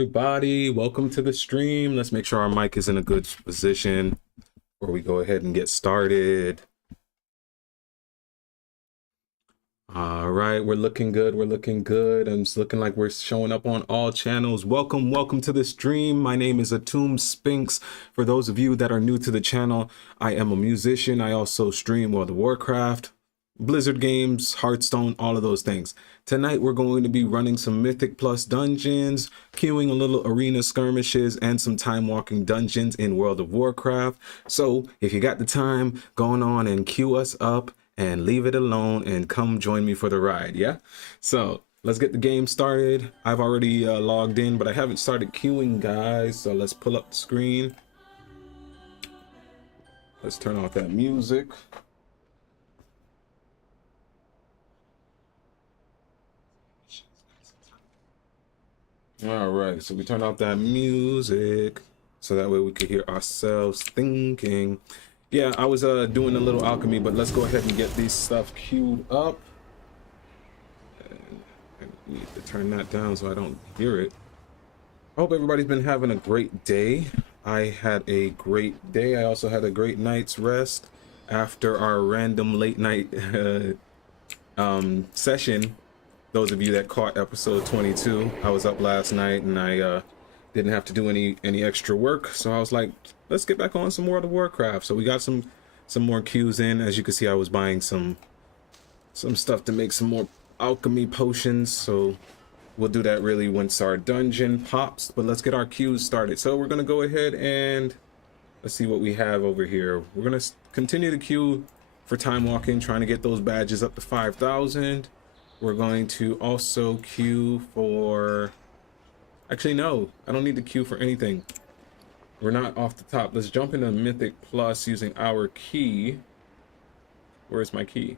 everybody? Welcome to the stream. Let's make sure our mic is in a good position before we go ahead and get started. All right, we're looking good. We're looking good. And it's looking like we're showing up on all channels. Welcome to the stream. My name is Atum Sphinx. For those of you that are new to the channel, I am a musician. I also stream World of Warcraft, Blizzard games, Hearthstone, all of those things. Tonight we're going to be running some Mythic Plus dungeons, queuing a little arena skirmishes, and some time walking dungeons in World of Warcraft. So if you got the time, going on and queue us up and leave it alone and come join me for the ride, yeah? So let's get the game started. I've already logged in, but I haven't started queuing, guys. So let's pull up the screen. Let's turn off that music. All right, so we turn off that music so that way we could hear ourselves thinking. Yeah, I was doing a little alchemy, but let's go ahead and get these stuff queued up. And I need to turn that down so I don't hear it. I hope everybody's been having a great day. I had a great day. I also had a great night's rest after our random late night session. Those of you that caught episode 22, I was up last night and I didn't have to do any extra work, so I was like, let's get back on some World of Warcraft. So we got some more queues in. As you can see, I was buying some stuff to make some more alchemy potions, so we'll do that really once our dungeon pops. But let's get our queues started. So we're gonna go ahead and let's see what we have over here. We're gonna continue to queue for time walking, trying to get those badges up to 5,000. We're going to also queue for, actually no, I don't need to queue for anything. We're not off the top. Let's jump into Mythic Plus using our key. Where's my key?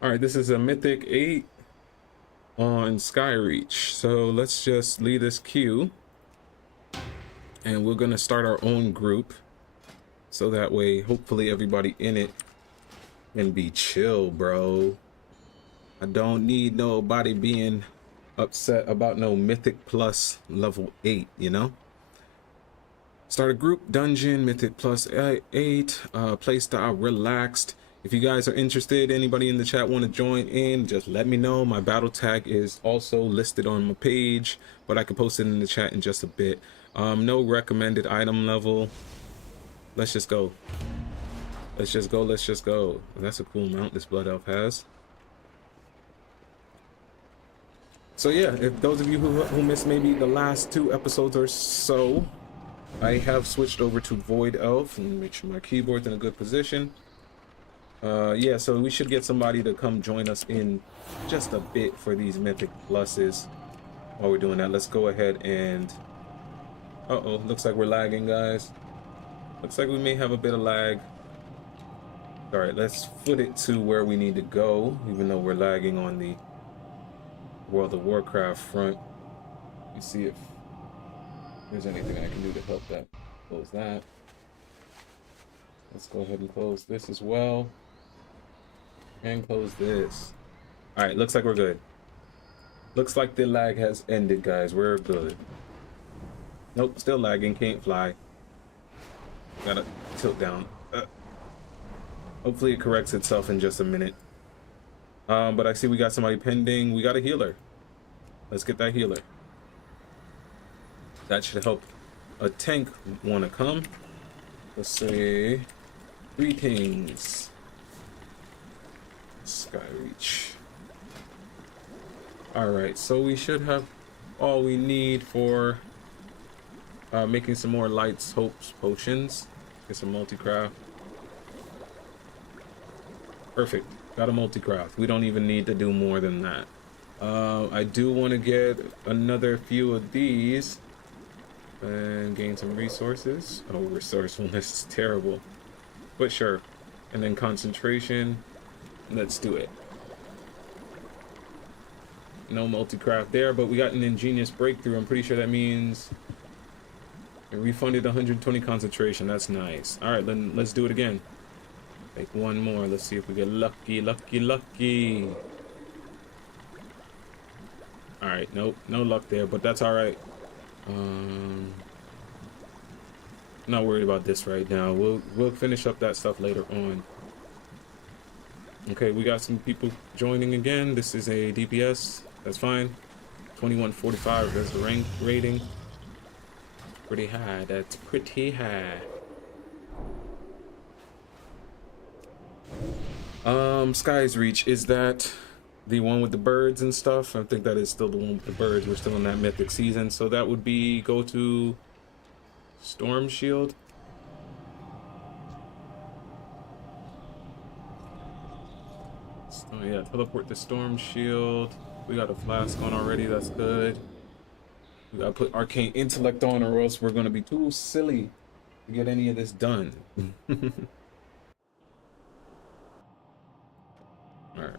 All right, this is a Mythic 8 on Skyreach. So let's just leave this queue and we're gonna start our own group. So that way, hopefully everybody in it can be chill, bro. I don't need nobody being upset about no Mythic Plus level 8, you know? Start a group dungeon, Mythic Plus 8, play style relaxed. If you guys are interested, anybody in the chat want to join in, just let me know. My battle tag is also listed on my page, but I can post it in the chat in just a bit. No recommended item level. Let's just go. Let's just go. That's a cool mount this blood elf has. So yeah, if those of you who missed maybe the last 2 episodes or so, I have switched over to Void Elf and make sure my keyboard's in a good position. Yeah, so we should get somebody to come join us in just a bit for these Mythic Pluses. While we're doing that, let's go ahead and... Uh-oh, looks like we're lagging, guys. Looks like we may have a bit of lag. All right, let's foot it to where we need to go, even though we're lagging on the World of Warcraft front. Let me see if there's anything I can do to help that. Close that. Let's go ahead and close this as well. And close this. Alright, looks like we're good. Looks like the lag has ended, guys. We're good. Nope, still lagging. Can't fly. Gotta tilt down. Hopefully it corrects itself in just a minute. But I see we got somebody pending. We got a healer. Let's get that healer. That should help a tank want to come. Let's say greetings, Skyreach. All right, so we should have all we need for making some more lights, hopes, potions. Get some multi-craft. Perfect. Got a multi-craft. We don't even need to do more than that. I do want to get another few of these and gain some resources. Oh, resourcefulness is terrible, but sure. And then concentration. Let's do it. No multi-craft there, but we got an ingenious breakthrough. I'm pretty sure that means it refunded 120 concentration. That's nice. All right, then let's do it again. Take one more. Let's see if we get lucky. All right, nope, no luck there, but that's all right. Not worried about this right now. We'll finish up that stuff later on. Okay, we got some people joining again. This is a DPS. That's fine. 2145. That's the rank rating. Pretty high. That's pretty high. Sky's Reach, is that the one with the birds and stuff? I think that is still the one with the birds. We're still in that mythic season, so that would be go to Storm Shield. Oh yeah, teleport to Storm Shield. We got a flask on already, that's good. We gotta put Arcane Intellect on, or else we're gonna be too silly to get any of this done. Alright.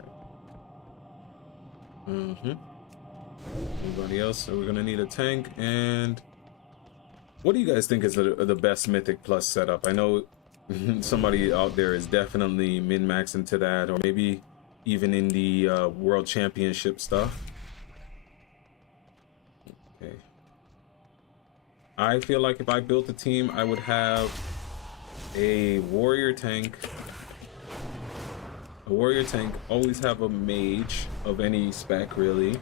Anybody else? So we're gonna need a tank. And what do you guys think is the best Mythic Plus setup? I know somebody out there is definitely min-max into that, or maybe even in the World Championship stuff. Okay. I feel like if I built a team, I would have a warrior tank. A warrior tank, always have a mage of any spec, really.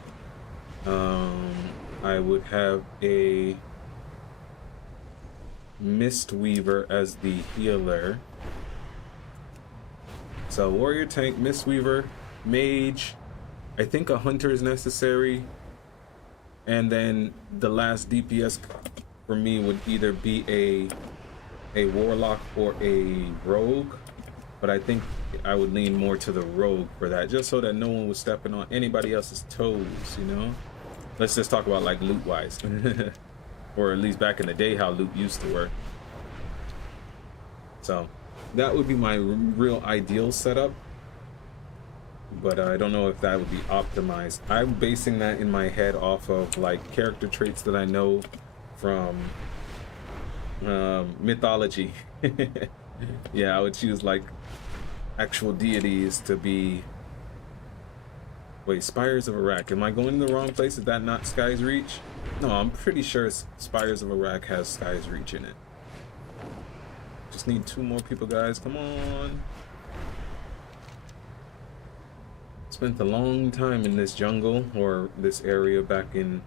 I would have a Mistweaver as the healer. So warrior tank, Mistweaver, mage. I think a hunter is necessary. And then the last DPS for me would either be a warlock or a rogue. But I think I would lean more to the rogue for that, just so that no one was stepping on anybody else's toes, you know? Let's just talk about like loot wise. Or at least back in the day how loot used to work. So that would be my real ideal setup, but I don't know if that would be optimized. I'm basing that in my head off of like character traits that I know from mythology. Yeah, I would choose like actual deities to be. Wait, Spires of Iraq. Am I going in the wrong place? Is that not Sky's Reach? No, I'm pretty sure Spires of Iraq has Sky's Reach in it. Just need 2 more people, guys. Come on. Spent a long time in this jungle, or this area back in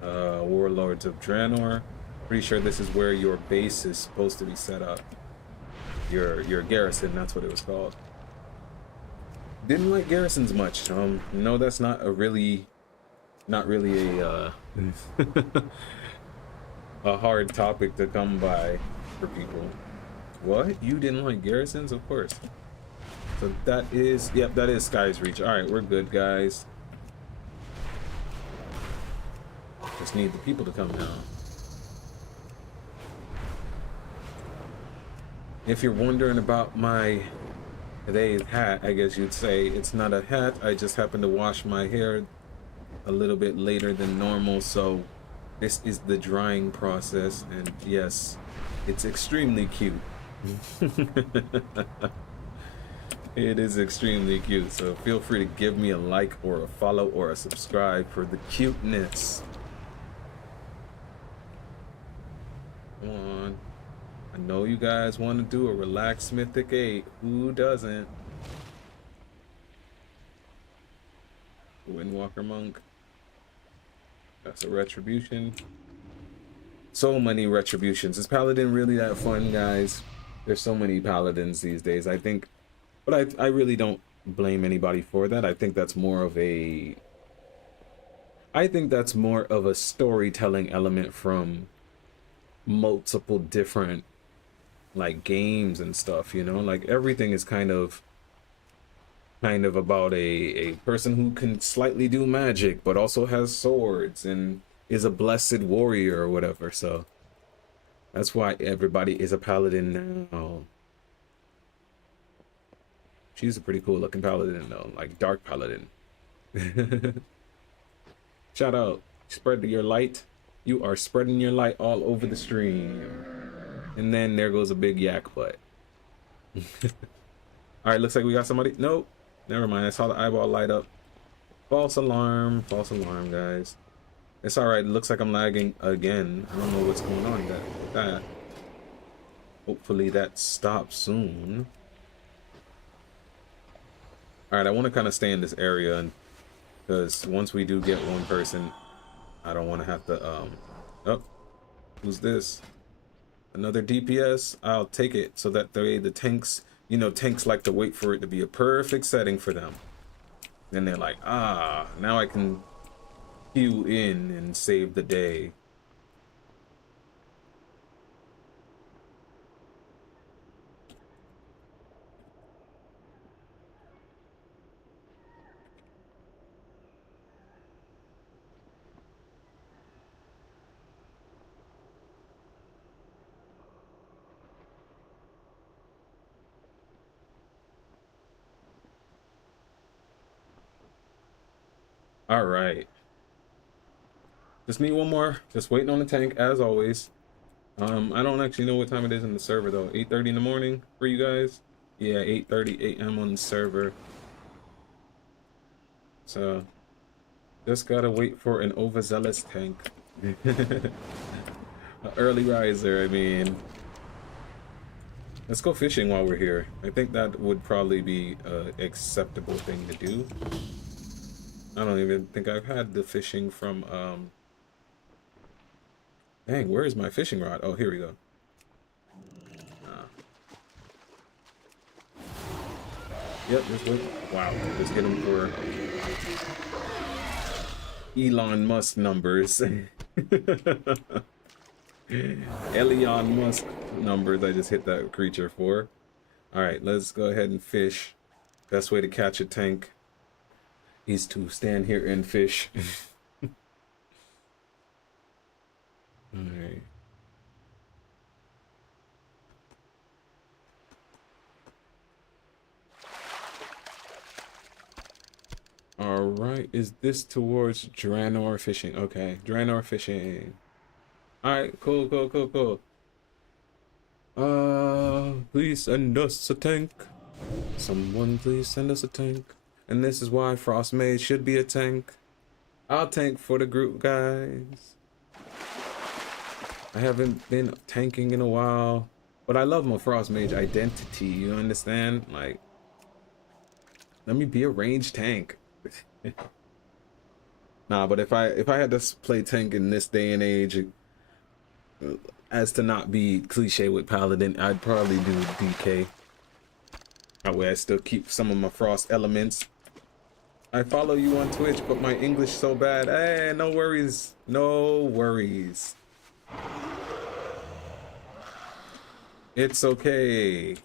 Warlords of Draenor. Pretty sure this is where your base is supposed to be set up. Your garrison, that's what it was called. Didn't like garrisons much. No, that's not really a a hard topic to come by for people. What? You didn't like garrisons? Of course. So that is, yep, that is Sky's Reach. All right, we're good, guys. Just need the people to come down. If you're wondering about my today's hat, I guess you'd say it's not a hat. I just happened to wash my hair a little bit later than normal, so this is the drying process, and yes, it's extremely cute. It is extremely cute, so feel free to give me a like or a follow or a subscribe for the cuteness. Come on. I know you guys want to do a relaxed Mythic 8. Who doesn't? Windwalker Monk. That's a retribution. So many retributions. Is Paladin really that fun, guys? There's so many Paladins these days, I think. But I really don't blame anybody for that. I think that's more of a... storytelling element from multiple different like games and stuff, you know, like everything is kind of about a person who can slightly do magic but also has swords and is a blessed warrior or whatever. So that's why everybody is a paladin now. She's a pretty cool looking paladin though, like dark paladin. Shout out, spread your light. You are spreading your light all over the stream. And then there goes a big yak butt. All right, looks like we got somebody. Nope, never mind. I saw the eyeball light up. False alarm, guys. It's all right. It looks like I'm lagging again. I don't know what's going on with that. Hopefully that stops soon. All right, I want to kind of stay in this area, and because once we do get one person, I don't want to have to oh, who's this? Another DPS? I'll take it, so that the tanks, you know, tanks like to wait for it to be a perfect setting for them. Then they're like, ah, now I can queue in and save the day. All right. Just need one more. Just waiting on the tank as always. I don't actually know what time it is in the server though. 8:30 in the morning for you guys? Yeah, 8:30 a.m. on the server. So just gotta wait for an overzealous tank. An early riser, I mean. Let's go fishing while we're here. I think that would probably be an acceptable thing to do. I don't even think I've had the fishing from dang, where is my fishing rod? Oh, here we go. Yep, just wait. Wow, just get him for Elon Musk numbers. Elon Musk numbers I just hit that creature for. Alright, let's go ahead and fish. Best way to catch a tank is to stand here and fish. Alright. Alright, is this towards Draenor fishing? Okay, Draenor fishing. Alright, cool. Please send us a tank. Someone please send us a tank. And this is why Frost Mage should be a tank. I'll tank for the group, guys. I haven't been tanking in a while, but I love my Frost Mage identity, you understand? Like, let me be a ranged tank. Nah, but if I had to play tank in this day and age, as to not be cliche with Paladin, I'd probably do DK. That way I still keep some of my Frost elements. I follow you on Twitch, but my English so bad. Hey, no worries. No worries. It's okay.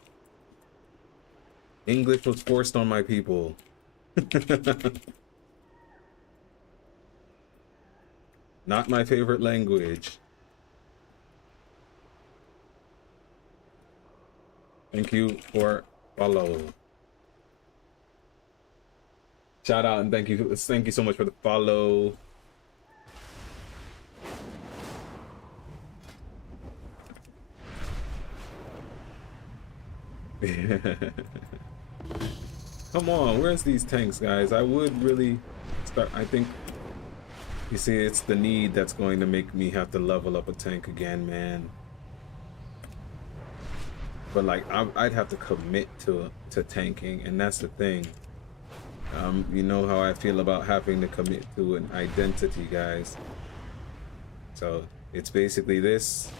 English was forced on my people. Not my favorite language. Thank you for follow. Shout out and thank you so much for the follow. Come on, where's these tanks, guys? I would really start. I think, you see, it's the need that's going to make me have to level up a tank again, man. But like, I'd have to commit to tanking, and that's the thing. You know how I feel about having to commit to an identity, guys. So it's basically this: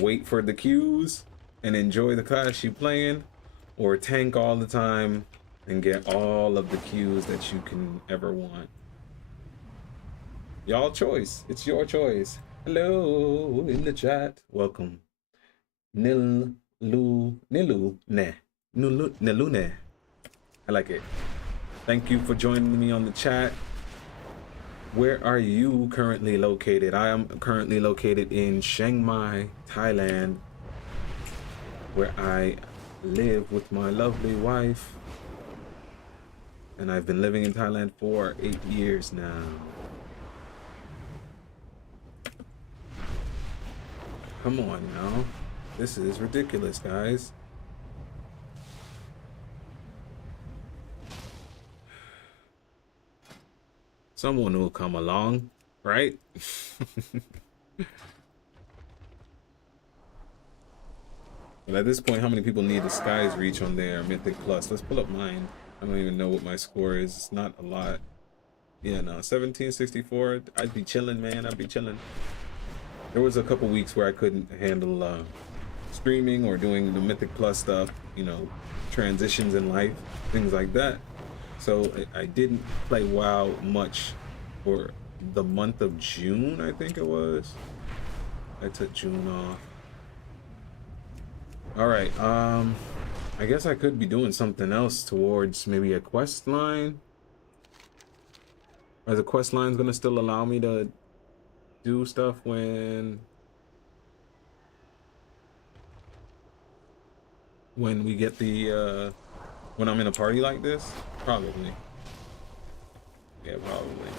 wait for the queues and enjoy the class you playing, or tank all the time and get all of the queues that you can ever want. Y'all choice. It's your choice. Hello in the chat. Welcome. Nilune. I like it. Thank you for joining me on the chat. Where are you currently located? I am currently located in Chiang Mai, Thailand, where I live with my lovely wife. And I've been living in Thailand for 8 years now. Come on now. This is ridiculous, guys. Someone will come along. right? But at this point, how many people need the Sky's Reach on their Mythic Plus? Let's pull up mine. I don't even know what my score is. It's not a lot. Yeah, no, 1764. I'd be chilling, man. I'd be chilling. There was a couple weeks where I couldn't handle streaming or doing the Mythic Plus stuff, you know, transitions in life, things like that. So I didn't play WoW much for the month of June, I think it was. I took June off. All right, I guess I could be doing something else towards maybe a quest line. Are the quest lines gonna still allow me to do stuff when we get the when I'm in a party like this? Probably. Yeah, probably.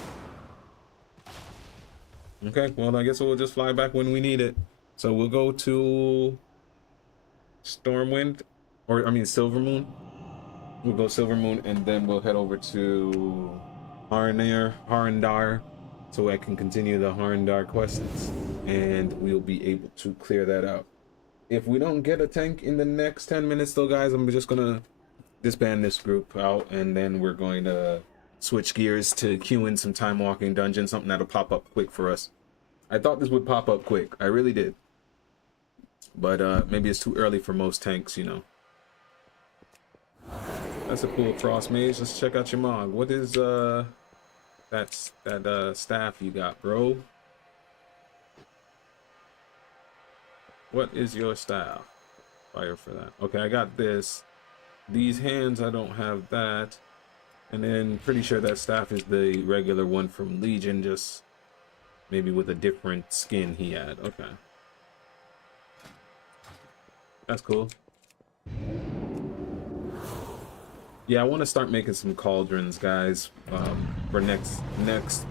Okay, well, I guess we'll just fly back when we need it. So we'll go to Stormwind, or I mean Silvermoon. We'll go Silvermoon, and then we'll head over to Harndar, so I can continue the Harndar quests, and we'll be able to clear that out. If we don't get a tank in the next 10 minutes, though, guys, I'm just gonna disband this group out, and then we're going to switch gears to queue in some time walking dungeon, something that'll pop up quick for us. I thought this would pop up quick. I really did. But maybe it's too early for most tanks, you know. That's a cool Frost Mage. Let's check out your mog. What is that staff you got, bro? What is your staff? Fire for that. Okay, I got this. These hands, I don't have that. And then pretty sure that staff is the regular one from Legion, just maybe with a different skin he had. Okay. That's cool. Yeah, I want to start making some cauldrons, guys, for next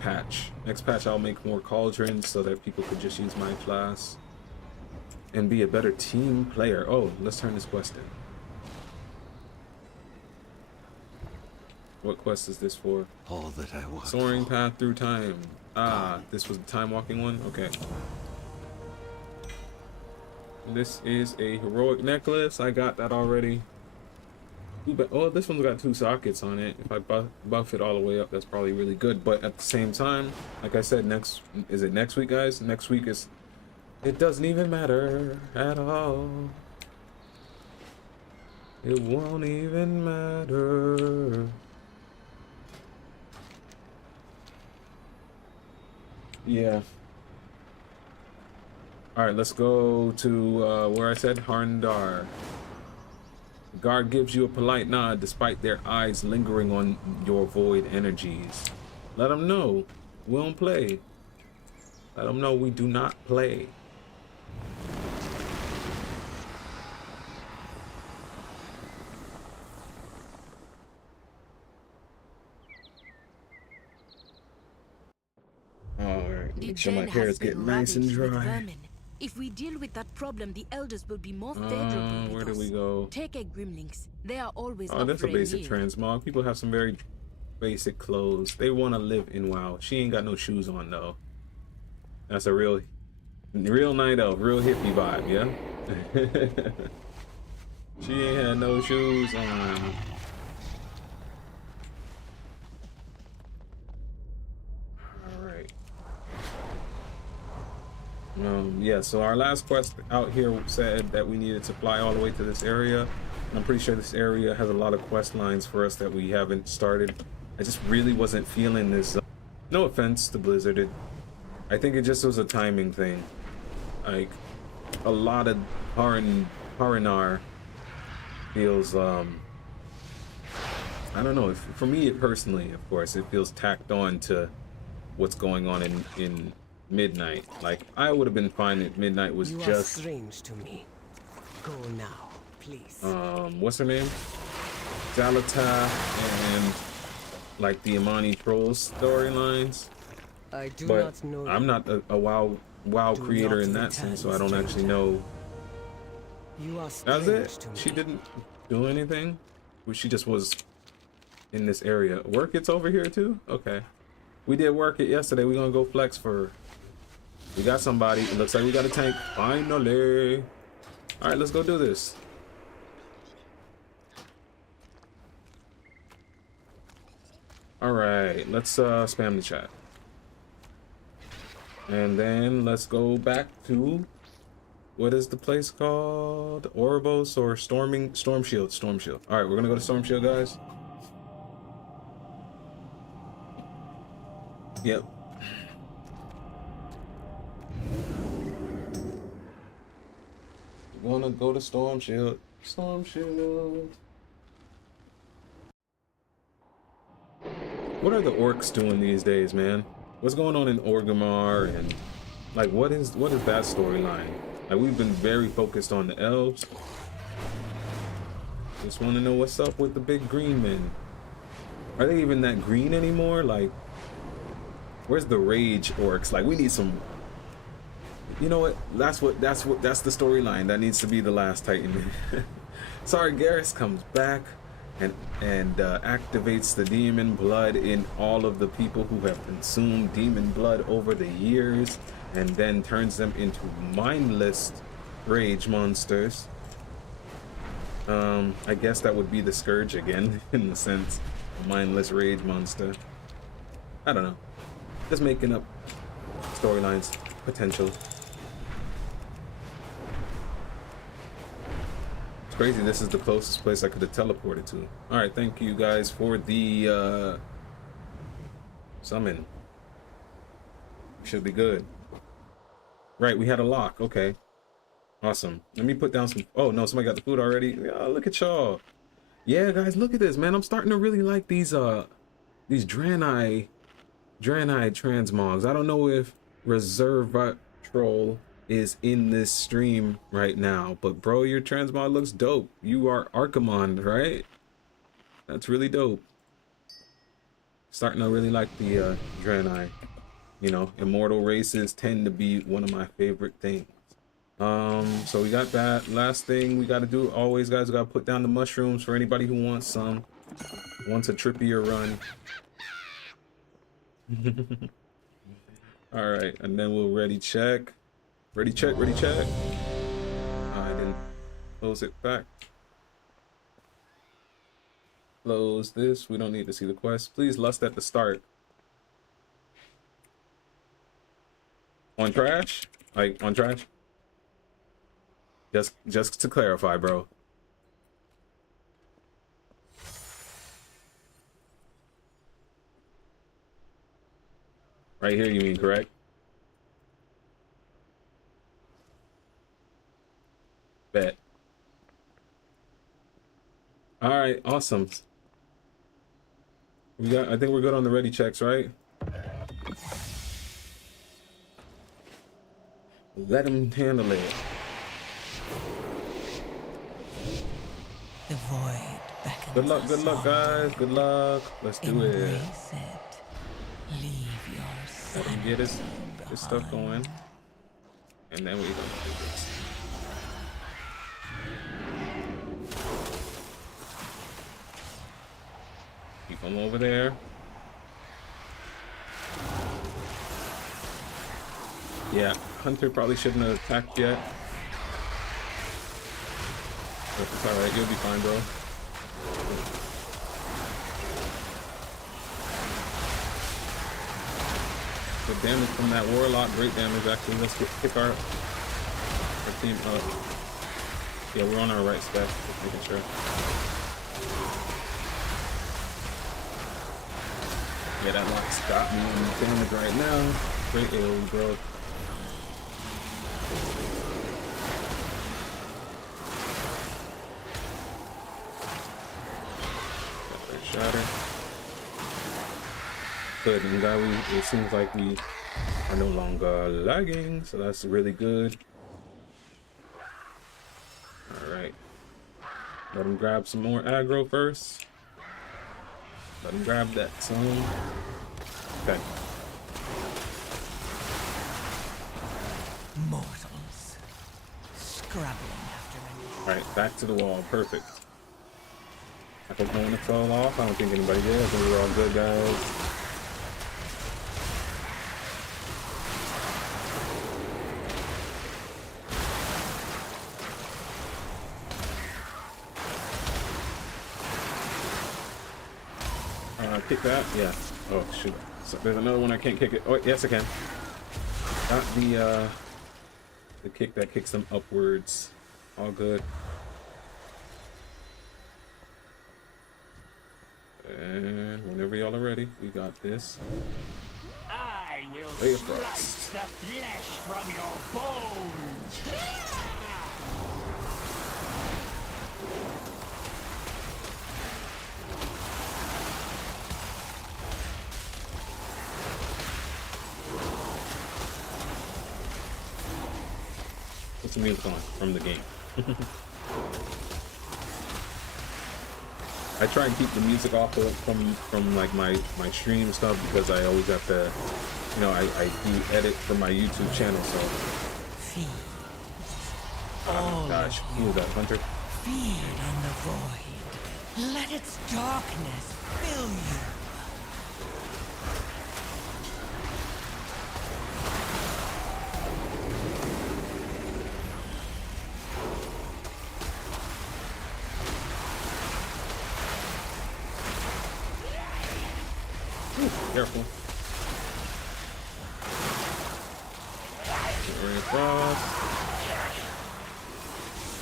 patch. Next patch, I'll make more cauldrons so that people could just use my class and be a better team player. Oh, let's turn this quest in. What quest is this for? All that I want. Soaring path through time. Ah, this was the time walking one? Okay. This is a heroic necklace. I got that already. Oh, this one's got 2 sockets on it. If I buff it all the way up, that's probably really good. But at the same time, like I said, next week, guys? Next week is... It doesn't even matter at all. It won't even matter. Yeah. Alright, let's go to where I said Harndar. The guard gives you a polite nod despite their eyes lingering on your void energies. Let them know we don't play. Let them know we do not play. Alright, make sure my hair is getting nice and dry. If we deal with that problem, the elders will be more favorable. Where do we go? Take a Gremlings. They are always. Oh, that's a basic transmog. People have some very basic clothes. They want to live in WoW. She ain't got no shoes on though. That's a real night elf, real hippie vibe, yeah. She ain't had no shoes on. Yeah, so our last quest out here said that we needed to fly all the way to this area. And I'm pretty sure this area has a lot of quest lines for us that we haven't started. I just really wasn't feeling this. No offense to Blizzard. I think it just was a timing thing. Like, a lot of Harndar feels, I don't know, for me personally, of course, it feels tacked on to what's going on in Midnight. Like, I would have been fine if Midnight was you just are strange to me. Go now, please. What's her name? Zalata and like the Imani Trolls storylines. I do but not know. I'm not a WoW creator in that sense, so I don't actually know. You are That's it. to She me. didn't do anything. She just was in this area. Work, it's over here too? Okay. We did work it yesterday. We're gonna go flex for. We got somebody. It looks like we got a tank. Finally. All right, let's go do this. All right, let's spam the chat. And then let's go back to, what is the place called? Orvos or Storm Shield. Storm Shield. All right, we're gonna go to Storm Shield, guys. Yep. We're gonna go to Storm Shield. Storm Shield. What are the orcs doing these days, man? What's going on in Orgrimmar, and like what is that storyline? Like, we've been very focused on the elves. Just want to know what's up with the big green men. Are they even that green anymore? Like, where's the rage orcs? Like, we need some. You know what? That's the storyline. That needs to be the last Titan. Sargeras comes back and activates the demon blood in all of the people who have consumed demon blood over the years, and then turns them into mindless rage monsters. I guess that would be the Scourge again, in the sense, a mindless rage monster. I don't know. Just making up storylines, potential. It's crazy, this is the closest place I could have teleported to. Alright, thank you guys for the summon. Should be good. Right, we had a lock. Okay. Awesome. Let me put down some. Oh no, somebody got the food already. Yeah, look at y'all. Yeah, guys, look at this, man. I'm starting to really like these Draenei transmogs. I don't know if Reserve Troll is in this stream right now, but bro, your transmog looks dope. You are Archimond, right? That's really dope. Starting to really like the Draenei. You know, immortal races tend to be one of my favorite things. So we got that. Last thing we got to do always, guys, we got to put down the mushrooms for anybody who wants some. Wants a trippier run. All right, and then we'll ready check. Ready check, ready check. I didn't close it back. Close this. We don't need to see the quest. Please lust at the start. On trash? Like, on trash? Just to clarify, bro. Right here, you mean, correct? Bet. All right, awesome. I think we're good on the ready checks, right? Let him handle it. The void beckons. Good luck, guys. Good luck. Let's do it. Embrace it. Leave your Let him get his stuff going. And then we're gonna do this. Keep him over there. Yeah, Hunter probably shouldn't have attacked yet. But it's alright, you'll be fine, bro. Good damage from that Warlock, great damage actually. Let's pick our team up. Yeah, we're on our right spec, just making sure. Yeah, that lock's got me on the damage right now. Great AoE, bro. Shatter. Good, and guy, it seems like we are no longer lagging, so that's really good. Alright. Let him grab some more aggro first. Let him grab that some. Okay. mortals scrabbling after anything. Alright, back to the wall. Perfect. I hope no one fell off. I don't think anybody did. I think we're all good, guys. Kick that? Yeah. Oh, shoot. So there's another one I can't kick it. Oh, yes, I can. Got the kick that kicks them upwards. All good. And whenever y'all are ready, we got this. I will Hey, slice Frost. the flesh from your bones. Put some music on from the game. I try and keep the music off of, from like my stream stuff because I always have to, you know, I do edit for my YouTube channel. So, Feed. oh gosh, who is that, Hunter? Feed on the void. Let its darkness fill you. Careful. Get ready to cross.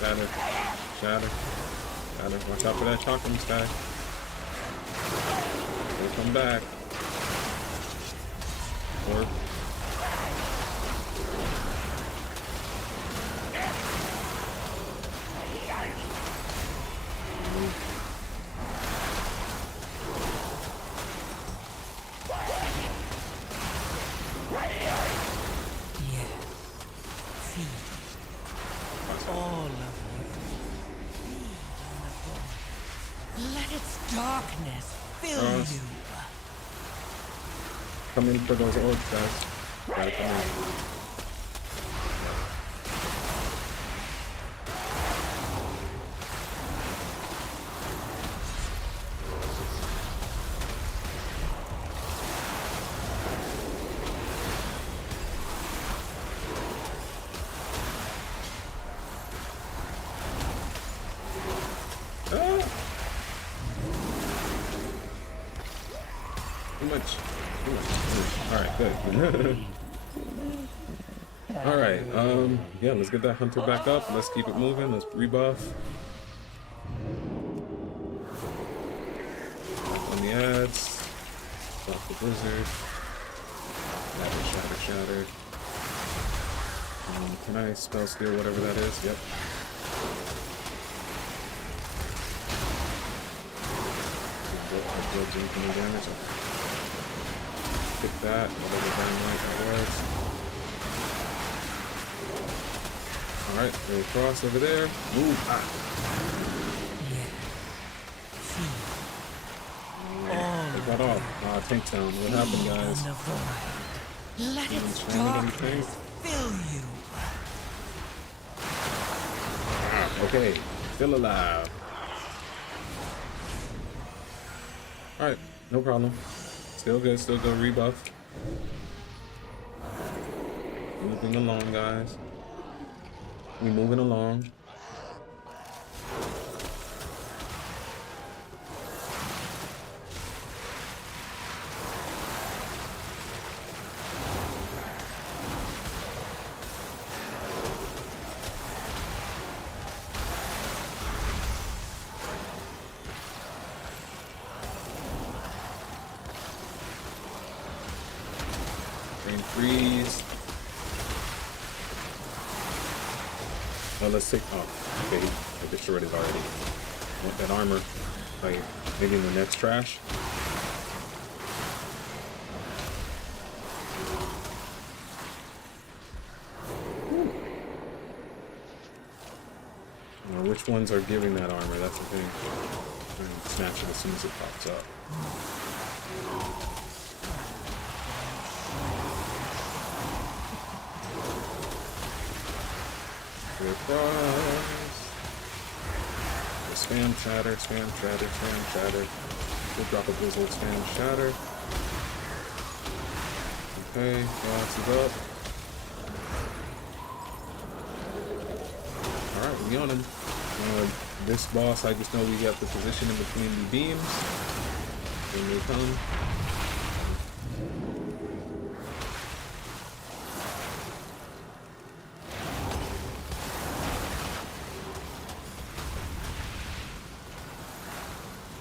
Shatter. Shatter. Shatter. Watch out for that chocolate stack. They'll come back. Or All of you. Feed on the void. Let its darkness fill you. come in for those orbs, guys. Gotta come in. Too much. Alright, good. Alright, yeah, let's get that hunter back up. Let's keep it moving. Let's rebuff. Back on the ads. Stop the blizzard. Shatter, shatter. Can I spell steal whatever that is? Yep. Absorbs incoming damage. Hit that, whatever dynamite that was. Alright, there's a cross over there. Ooh, ah. They got off. Tank town. What happened, guys? Let its Anything? darkness fill you. Okay, still alive. Alright, no problem. Still good, rebuff. Moving along, guys. We moving along. Freeze. Well, let's take. Oh, okay. I destroyed it already. I want that armor. Like, maybe in the next trash. Now, which ones are giving that armor? That's the thing. I'm gonna snatch it as soon as it pops up. Spam chatter, spam chatter, spam chatter. We'll drop a blizzard, spam chatter. Okay, box is up. Alright, we on him. This boss, I just know we have to position in between the beams. When they come.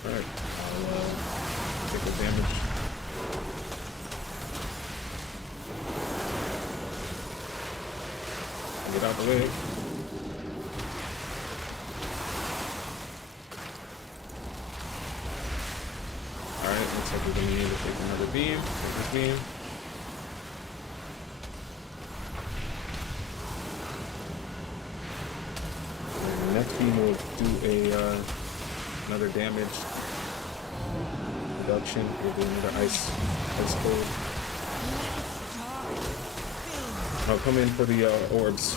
Alright, I'll take the damage. Get out the way. Alright, looks like we're gonna need to take another beam. Take this beam. And the next beam will do a another damage reduction. We'll do another ice cold. I'll come in for the orbs.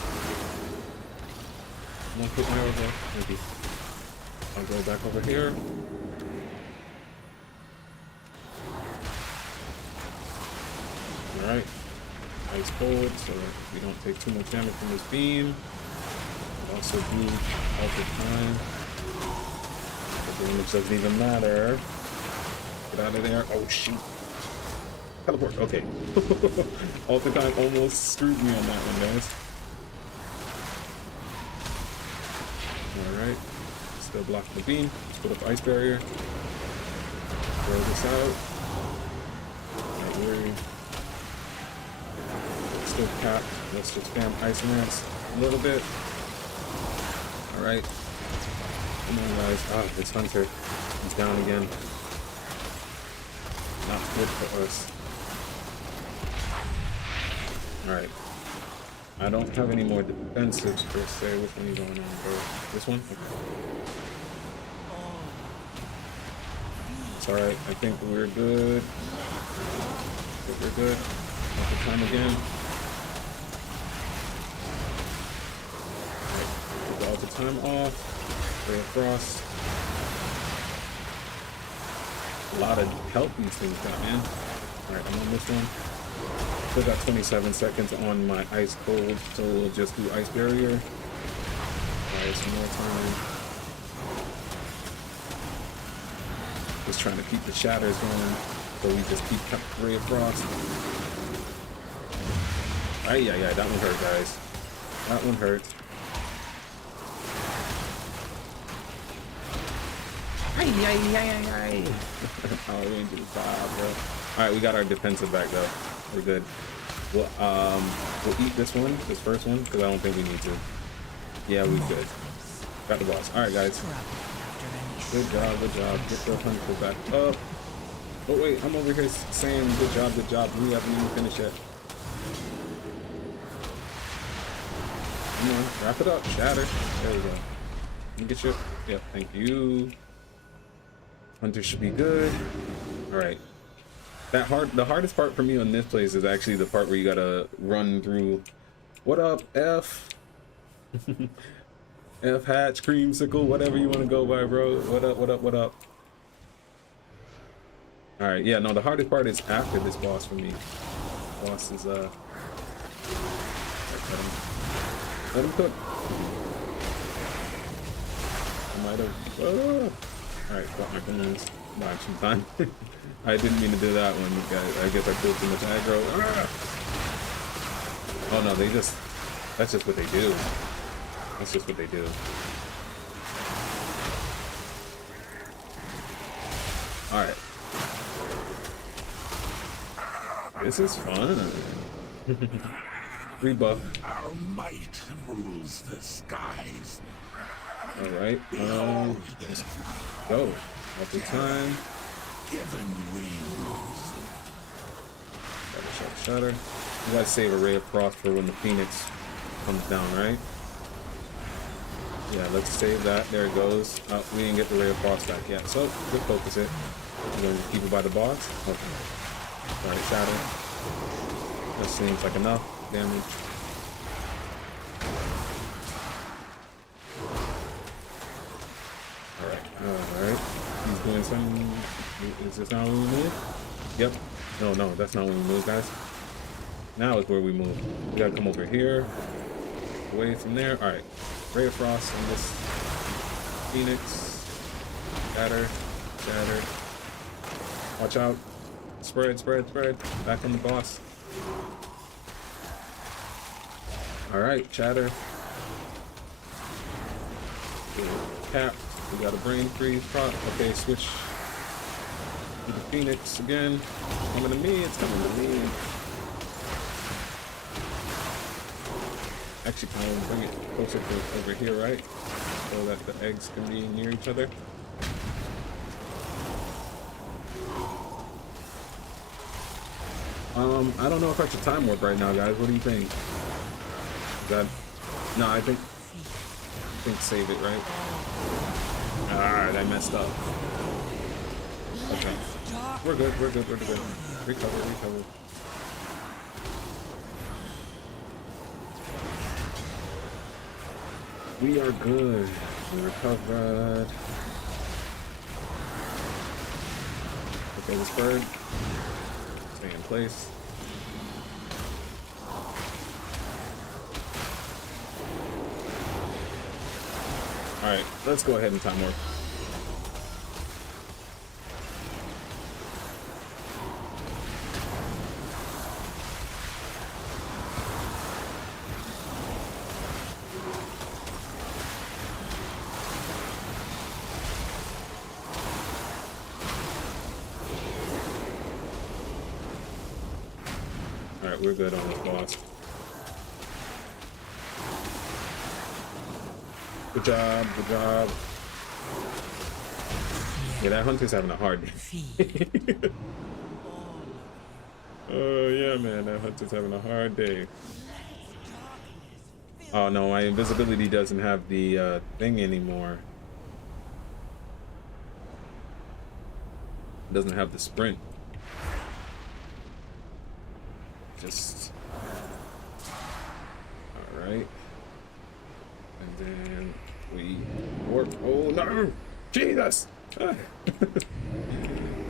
Don't put my orb there. Thank you. I'll go back over here. Alright. Ice cold, so we don't take too much damage from this beam. Also do alter time. The damage doesn't even matter. Get out of there. Oh shoot. Teleport. Okay. Alter time almost screwed me on that one, guys. Alright. Still blocking the beam. Let's put up ice barrier. Throw this out. Don't worry. Still capped. Let's just spam ice lance a little bit. Alright. Come on, guys. Ah, this hunter. He's down again. Not good for us. Alright. I don't have any more defensives per se. Which one are you going on, bro? This one? Okay. It's alright. I think we're good. I think we're good. Not the time again. Alright. Put the alter time off. Ray of Frost. A lot of help these things got, man. Alright, I'm on this one. Still got 27 seconds on my ice cold, so we'll just do ice barrier. Alright, some more time. Just trying to keep the shatters going, so we just keep Ray of Frost. Yeah, that one hurt, guys. That one hurt. Oh, we didn't do the five, bro. Alright, we got our defensive back though. We're good. We'll eat this one, this first one, because I don't think we need to. Yeah, we good. Got the boss. Alright, guys. Good job, good job. Get the hunter back up. Oh wait, I'm over here saying good job, good job. We haven't even finished yet. Come on, wrap it up. Shatter. There we go. Let me get you. Yep, thank you. Hunter should be good. Alright. The hardest part for me on this place is actually the part where you gotta run through. What up, F? F hatch, creamsicle, whatever you want to go by, bro. What up, what up, what up? Alright, yeah, no, the hardest part is after this boss for me. Boss is let him cook. I might have alright, got my guns. Watch some time. I didn't mean to do that one, guys. I guess I killed too much aggro. Oh no, that's just what they do. That's just what they do. Alright. This is fun. Rebuff. Our might rules the skies. Alright. Let's go. At the time. Given wings. Shatter. You gotta save a Ray of Frost for when the Phoenix comes down, right? Yeah, let's save that. There it goes. Oh, we didn't get the Ray of Frost back yet, so just focus it. We're gonna keep it by the box. Okay. Alright, shatter. That seems like enough damage. Alright. He's doing something. Is this not when we move? Yep. No, that's not when we move, guys. Now is where we move. We gotta come over here. Away from there. Alright. Ray of Frost on this Phoenix. Shatter. Watch out. Spread, spread, spread. Back on the boss. Alright, chatter. Cap. We got a brain freeze prop. Okay, switch to the Phoenix again. It's coming to me, it's coming to me. Actually, can I bring it closer to over here, right? So that the eggs can be near each other. I don't know if I should time warp right now, guys. What do you think? No, I think save it, right? Alright, I messed up. Okay. We're good, we're good, we're good. Recover, recover. We are good. We recovered. Okay, this bird. Stay in place. Alright, let's go ahead and time warp. Alright, we're good on this boss. Good job, good job. Yeah, that hunter's having a hard day. Oh yeah, man, that hunter's having a hard day. Oh no, my invisibility doesn't have the thing anymore. It doesn't have the sprint. Just all right, and then we warp. Oh no, Jesus! Ah.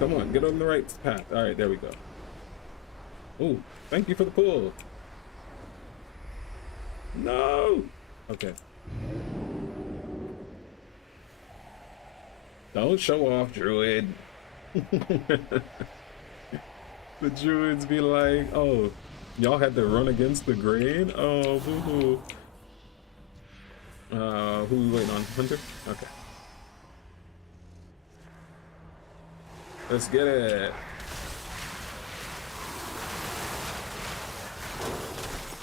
Come on, get on the right path. All right, there we go. Oh, thank you for the pull. No. Okay. Don't show off, Druid. The Druids be like, oh, y'all had to run against the grain? Oh, boo-hoo. Who we waiting on? Hunter? Okay. Let's get it.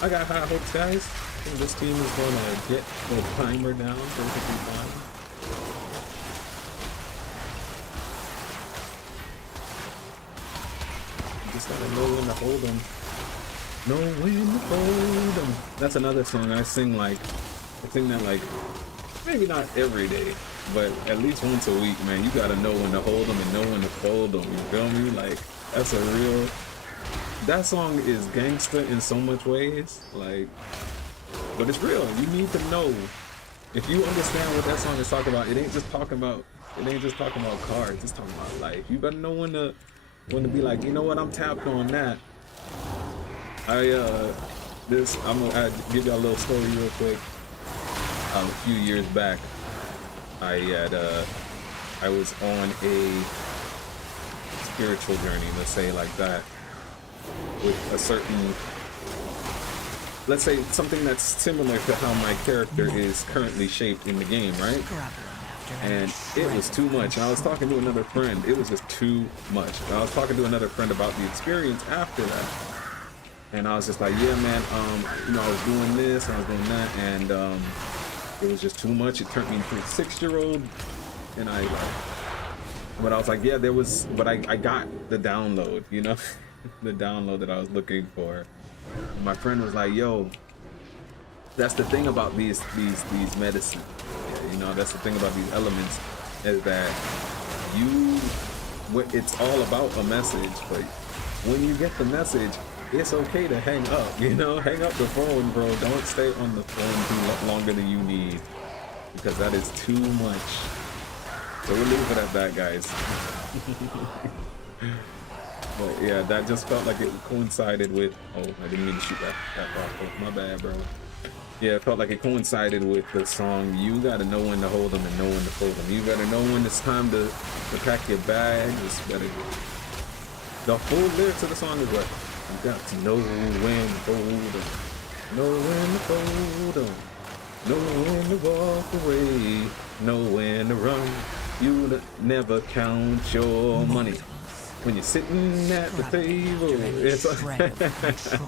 I got high hopes, guys. I think this team is going to get the timer down perfectly fine. Just gotta know when to hold them. Know when to hold them. That's another song I sing like. I sing that like, maybe not every day, but at least once a week, man. You gotta know when to hold them and know when to fold them. You feel me? Like, that's a real. That song is gangster in so much ways, like, but it's real. You need to know. If you understand what that song is talking about, it ain't just talking about cards. It's talking about life. You better know when to be like, you know what, I'm tapped on that. I'm gonna give y'all a little story real quick. A few years back, I was on a spiritual journey, let's say it like that, with a certain, let's say something that's similar to how my character is currently shaped in the game, right? And it was too much. And I was talking to another friend. It was just too much. And I was talking to another friend about the experience after that. And I was just like, yeah, man, you know, I was doing this, I was doing that, and it was just too much. It turned me into a 6-year-old, and but I was like, yeah, but I got the download, you know, the download that I was looking for. My friend was like, yo, that's the thing about these medicine, you know, that's the thing about these elements, is that it's all about a message, but when you get the message, it's okay to hang up, you know, hang up the phone, bro. Don't stay on the phone too longer than you need, because that is too much. So we'll leave it at that, guys. But yeah, that just felt like it coincided with, oh, I didn't mean to shoot that off. My bad, bro. Yeah, it felt like it coincided with the song, you gotta know when to hold them and know when to fold them. You gotta know when it's time to pack your bags. It's better. The full lyrics of the song is what? You got to know when to hold 'em, know when to fold 'em, know when to walk away, know when to run. You never count your money when you're sitting at the table. It's a, yeah, it's an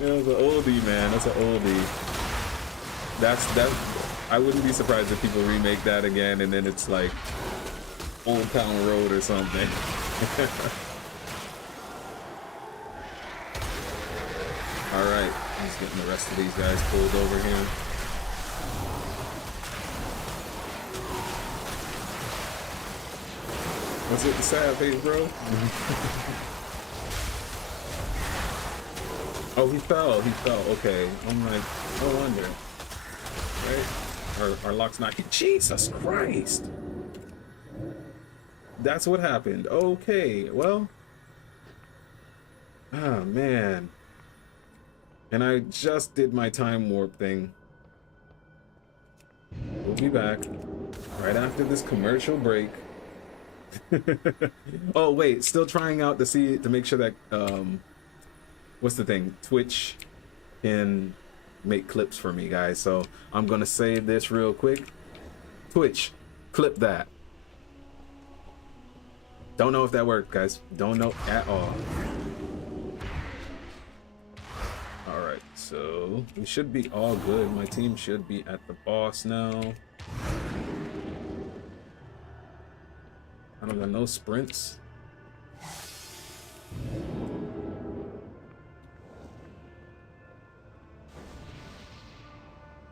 oldie, man. That's an oldie. That. I wouldn't be surprised if people remake that again, and then it's like Old Town Road or something. All right, he's getting the rest of these guys pulled over here. What's with the sad face, bro? Oh, he fell. He fell. Okay. I'm like, no wonder. Right? Our lock's not. Jesus Christ! That's what happened. Okay. Well. Ah, man. And I just did my time warp thing. We'll be back right after this commercial break. Oh wait, still trying out to make sure that what's the thing? Twitch can make clips for me, guys. So I'm gonna say this real quick. Twitch, clip that. Don't know if that worked, guys. Don't know at all. All right, so we should be all good. My team should be at the boss now. I don't got no sprints.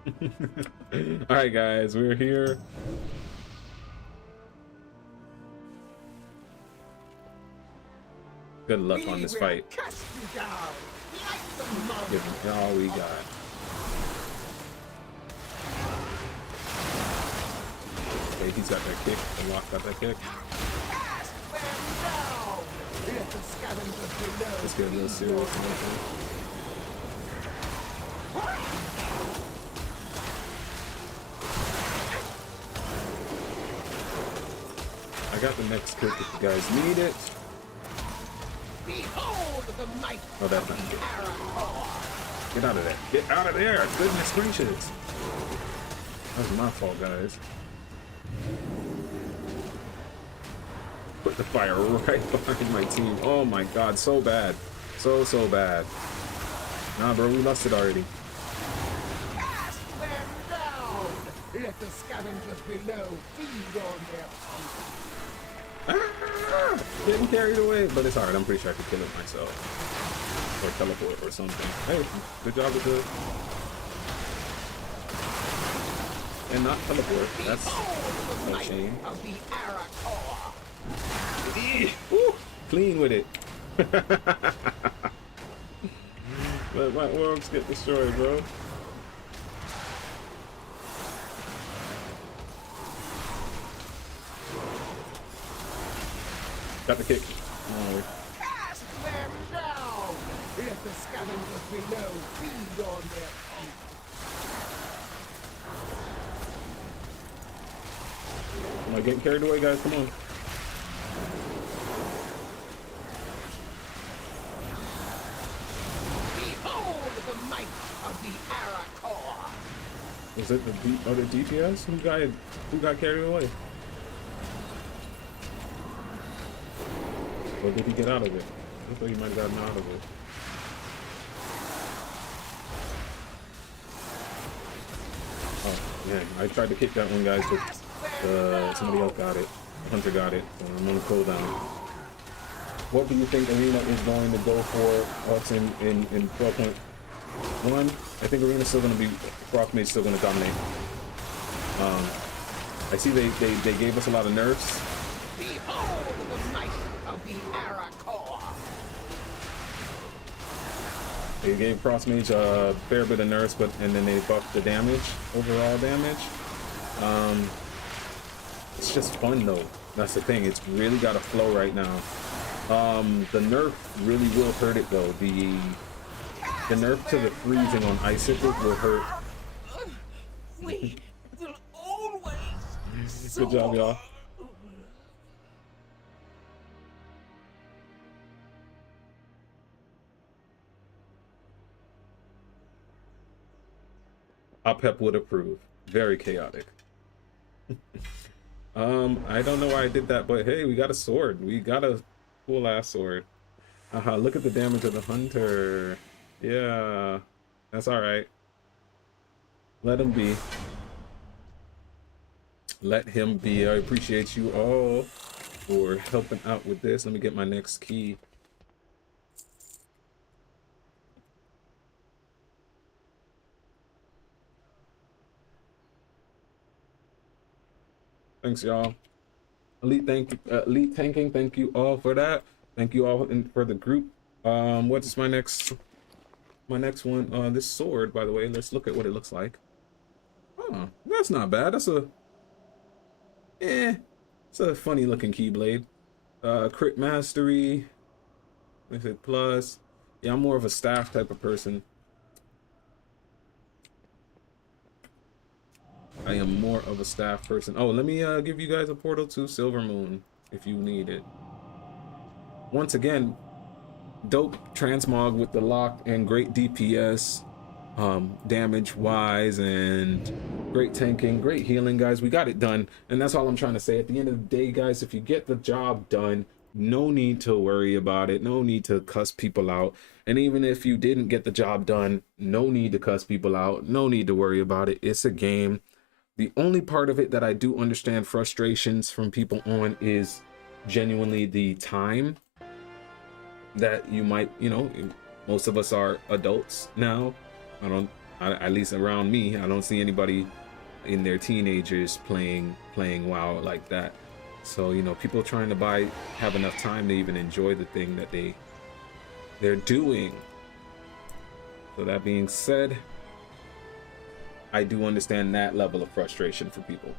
All right, guys, we're here. Good luck on this fight. Give them all we got. Okay, he's got that kick. The lock got that kick. Let's get a little serious. I got the next kick if you guys need it. Oh, that's not good. Get out of there. Get out of there. Goodness gracious. That was my fault, guys. Put the fire right behind my team. Oh my god, so bad. So bad. Nah, bro, we lost it already. Let the scavengers below feed on their ah, getting carried away, but it's alright. I'm pretty sure I could kill it myself. Or teleport or something. Hey, good job with the... And not teleport. That's no shame. Woo, clean with it. Let my orbs get destroyed, bro. Got the kick. Oh. Cast them down. Let the scavengers below feed on their feet. Am I getting carried away, guys? Come on. Behold the might of the Arakor. Was it the DPS? Who got carried away? Or did he get out of it? I thought he might have gotten out of it. Oh, man. I tried to kick that one, guys, but somebody else got it. Hunter got it. So I'm on a cooldown. What do you think Arena is going to go for? What's in 12.1? I think Arena's still going to be... Frost Mage still going to dominate. I see they gave us a lot of nerfs. Behold the might of the Arakor. They gave Frost Mage a fair bit of nerfs, and then they buffed the damage, overall damage. It's just fun though. That's the thing. It's really got a flow right now. The nerf really will hurt it though. The nerf to the freezing on Icicle will hurt. We will always. Good job, y'all. Apep would approve. Very chaotic. I don't know why I did that, but hey, we got a sword. We got a cool ass sword. Look at the damage of the hunter. Yeah, that's all right. Let him be. Let him be. I appreciate you all for helping out with this. Let me get my next key. Thanks, y'all. Elite tanking. Thank you all for that. Thank you all for the group. What's my next one? This sword, by the way. Let's look at what it looks like. Oh, that's not bad. That's it's a funny looking keyblade. Crit mastery. Is it plus? Yeah, I'm more of a staff type of person. I am more of a staff person. Oh, let me give you guys a portal to Silver Moon if you need it. Once again, dope transmog with the lock and great DPS, damage wise, and great tanking, great healing, guys. We got it done, and that's all I'm trying to say. At the end of the day, guys, if you get the job done, no need to worry about it. No need to cuss people out. And even if you didn't get the job done, no need to cuss people out. No need to worry about it. It's a game. The only part of it that I do understand frustrations from people on is genuinely the time that you might, you know, most of us are adults now. At least around me, I don't see anybody in their teenagers playing WoW like that. So, you know, people trying to have enough time to even enjoy the thing that they're doing. So that being said, I do understand that level of frustration for people.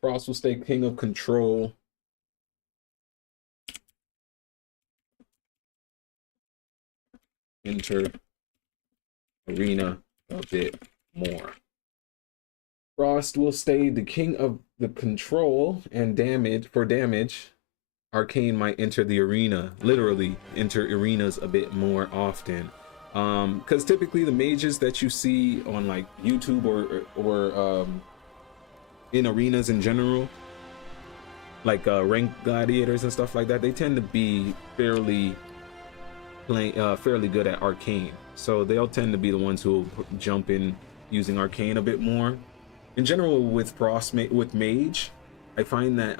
Frost will stay king of control. Enter arena a bit more. Frost will stay the king of the control and damage. Arcane might enter the arena, literally enter arenas a bit more often. Because typically the mages that you see on like YouTube or in arenas in general, like ranked gladiators and stuff like that, they tend to be fairly good at arcane. So they'll tend to be the ones who will jump in using arcane a bit more. In general, with with mage, I find that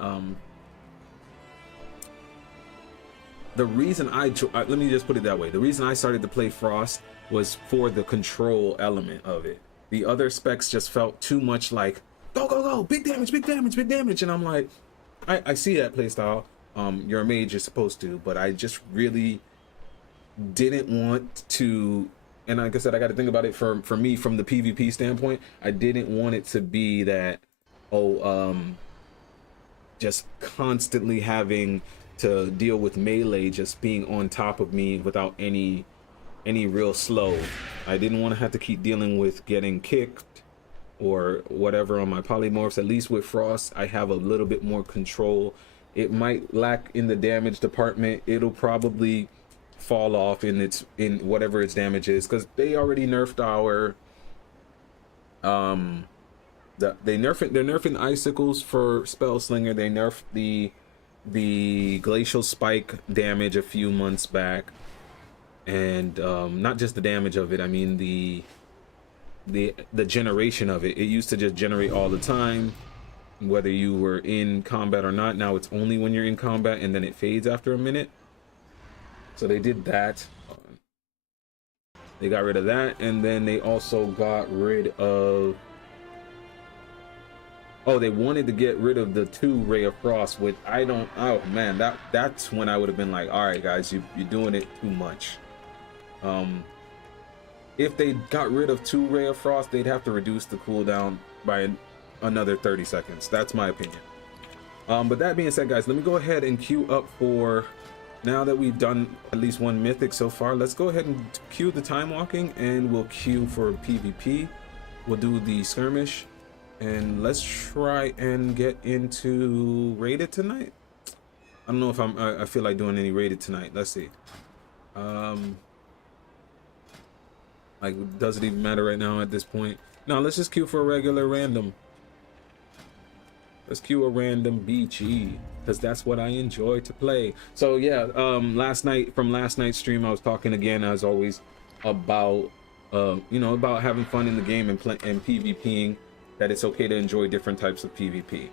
the reason let me just put it that way. The reason I started to play Frost was for the control element of it. The other specs just felt too much like go, big damage, and I'm like, I see that playstyle. You're a mage, you're supposed to, but I just really didn't want to. And like I said, I got to think about it for me from the PvP standpoint. I didn't want it to be that just constantly having to deal with melee just being on top of me without any real slow. I didn't want to have to keep dealing with getting kicked or whatever on my polymorphs. At least with Frost, I have a little bit more control. It might lack in the damage department. It'll probably fall off in whatever its damage is, because they already nerfed our they're nerfing icicles for spell slinger. They nerfed the glacial spike damage a few months back, and not just the damage of it, I mean the generation of it. It used to just generate all the time whether you were in combat or not. Now it's only when you're in combat, and then it fades after a minute. So they did that. They got rid of that, and then they also got rid of they wanted to get rid of the 2 Ray of Frost, which oh man, that's when I would have been like, all right guys, you're doing it too much. If they got rid of 2 Ray of Frost, they'd have to reduce the cooldown by another 30 seconds. That's my opinion. But that being said, guys, let me go ahead and queue up for, now that we've done at least one mythic so far, let's go ahead and queue the time walking, and we'll queue for PvP. We'll do the skirmish, and let's try and get into rated tonight. I don't know if I feel like doing any rated tonight. Let's see. Like, does it even matter right now at this point? No, let's just queue for a regular random. Let's queue a random BG, because that's what I enjoy to play. So yeah, last night's stream, I was talking again, as always, about you know, about having fun in the game and PvPing, that it's okay to enjoy different types of PvP.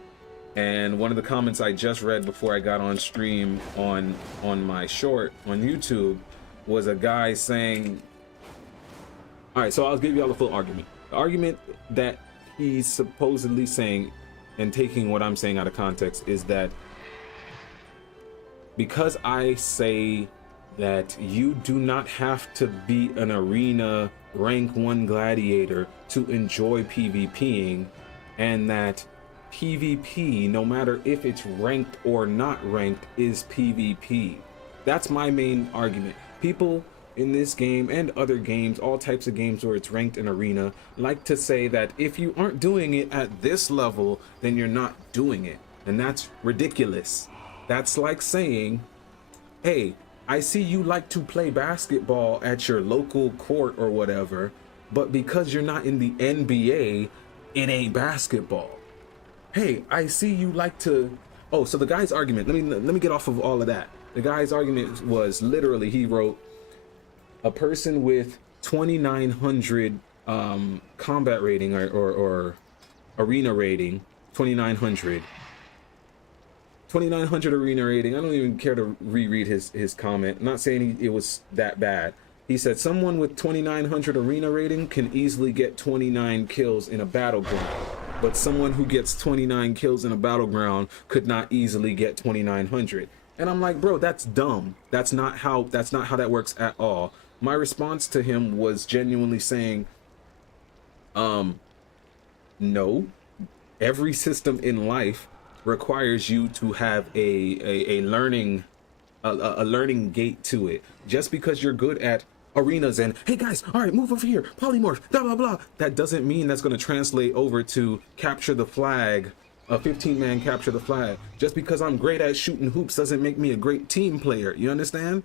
And one of the comments I just read before I got on stream on my short on YouTube was a guy saying, all right, so I'll give you all the full argument. The argument that he's supposedly saying, and taking what I'm saying out of context, is that because I say that you do not have to be an arena rank 1 gladiator to enjoy PvPing, and that PvP, no matter if it's ranked or not ranked, is PvP. That's my main argument. People in this game and other games, all types of games where it's ranked in arena, like to say that if you aren't doing it at this level, then you're not doing it. And that's ridiculous. That's like saying, hey, I see you like to play basketball at your local court or whatever, but because you're not in the NBA, it ain't basketball. Hey, I see you like to... Oh, so the guy's argument, let me get off of all of that. The guy's argument was literally, he wrote, a person with 2,900 combat rating or arena rating, 2,900 arena rating. I don't even care to reread his comment. I'm not saying it was that bad. He said someone with 2,900 arena rating can easily get 29 kills in a battleground, but someone who gets 29 kills in a battleground could not easily get 2,900. And I'm like, bro, that's dumb. That's not how that works at all. My response to him was genuinely saying, no, every system in life requires you to have a learning gate to it. Just because you're good at arenas and, hey guys, all right, move over here, polymorph, blah, blah, blah, that doesn't mean that's going to translate over to capture the flag, a 15-man capture the flag. Just because I'm great at shooting hoops doesn't make me a great team player. You understand?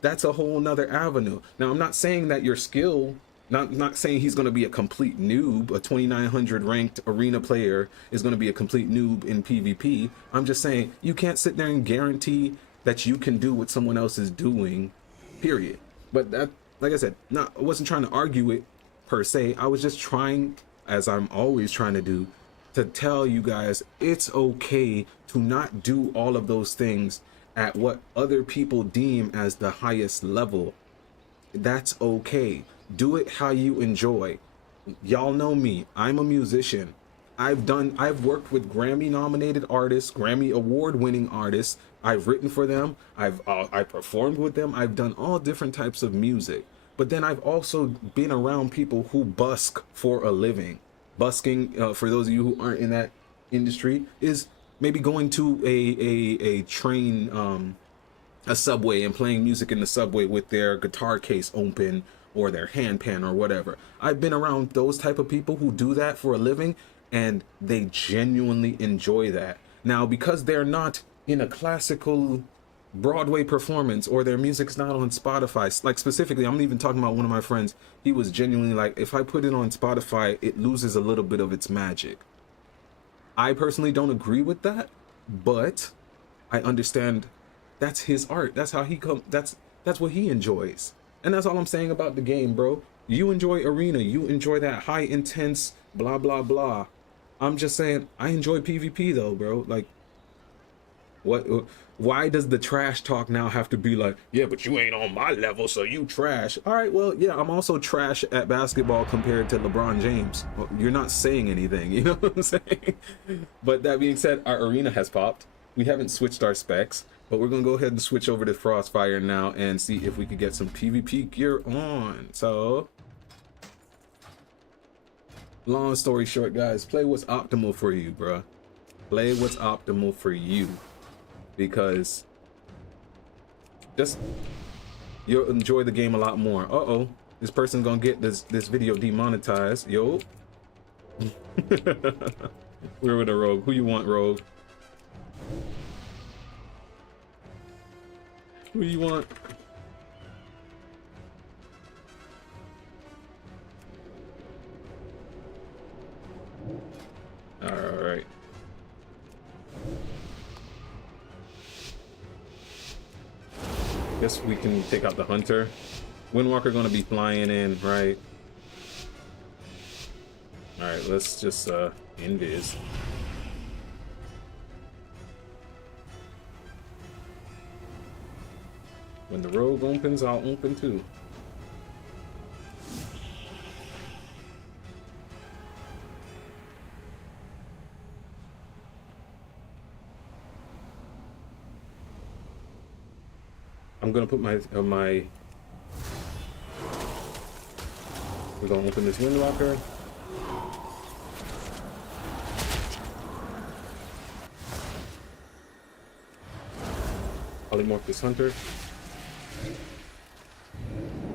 That's a whole nother avenue. Now, I'm not saying that your skill, not saying he's going to be a complete noob. A 2,900 ranked arena player is going to be a complete noob in PvP. I'm just saying you can't sit there and guarantee that you can do what someone else is doing, period. But that, like I said, I wasn't trying to argue it per se. I was just trying, as I'm always trying to do, to tell you guys it's okay to not do all of those things at what other people deem as the highest level. That's okay. Do it how you enjoy. Y'all know me. I'm a musician. I've worked with Grammy nominated artists, Grammy award winning artists. I've written for them. I've performed with them. I've done all different types of music. But then I've also been around people who busk for a living. Busking, for those of you who aren't in that industry, is maybe going to a train, a subway, and playing music in the subway with their guitar case open or their handpan or whatever. I've been around those type of people who do that for a living, and they genuinely enjoy that. Now, because they're not in a classical Broadway performance, or their music's not on Spotify, like specifically, I'm even talking about one of my friends. He was genuinely like, if I put it on Spotify, it loses a little bit of its magic. I personally don't agree with that, but I understand that's his art. That's how he that's what he enjoys. And that's all I'm saying about the game, bro. You enjoy arena, you enjoy that high intense blah blah blah. I'm just saying I enjoy PvP though, bro. Like, why does the trash talk now have to be like, yeah, but you ain't on my level, so you trash? All right, well, yeah, I'm also trash at basketball compared to LeBron James. Well, you're not saying anything, you know what I'm saying? But that being said, our arena has popped. We haven't switched our specs, but we're gonna go ahead and switch over to Frostfire now and see if we could get some PvP gear on. So, long story short, guys, play what's optimal for you, bro. Play what's optimal for you. Because just you'll enjoy the game a lot more. Uh-oh, this person's gonna get this video demonetized. Yo. We're with a rogue. Who you want, rogue? Who you want? Guess we can take out the hunter. Windwalker gonna be flying in, right? All right, let's just invis. When the rogue opens, I'll open too. I'm gonna put my we're gonna open this Windwalker. Polymorph this hunter.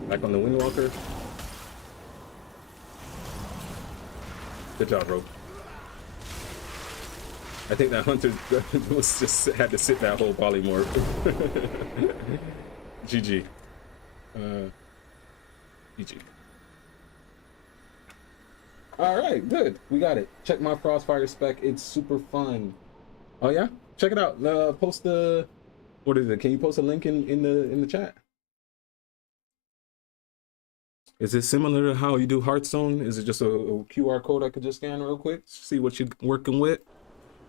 Back on the Windwalker. Good job, Rogue. I think that hunter was just had to sit that whole polymorph. GG. GG. Alright, good. We got it. Check my Frostfire spec. It's super fun. Oh yeah? Check it out. Post the what is it? Can you post a link in the chat? Is it similar to how you do Hearthstone? Is it just a QR code I could just scan real quick? See what you're working with?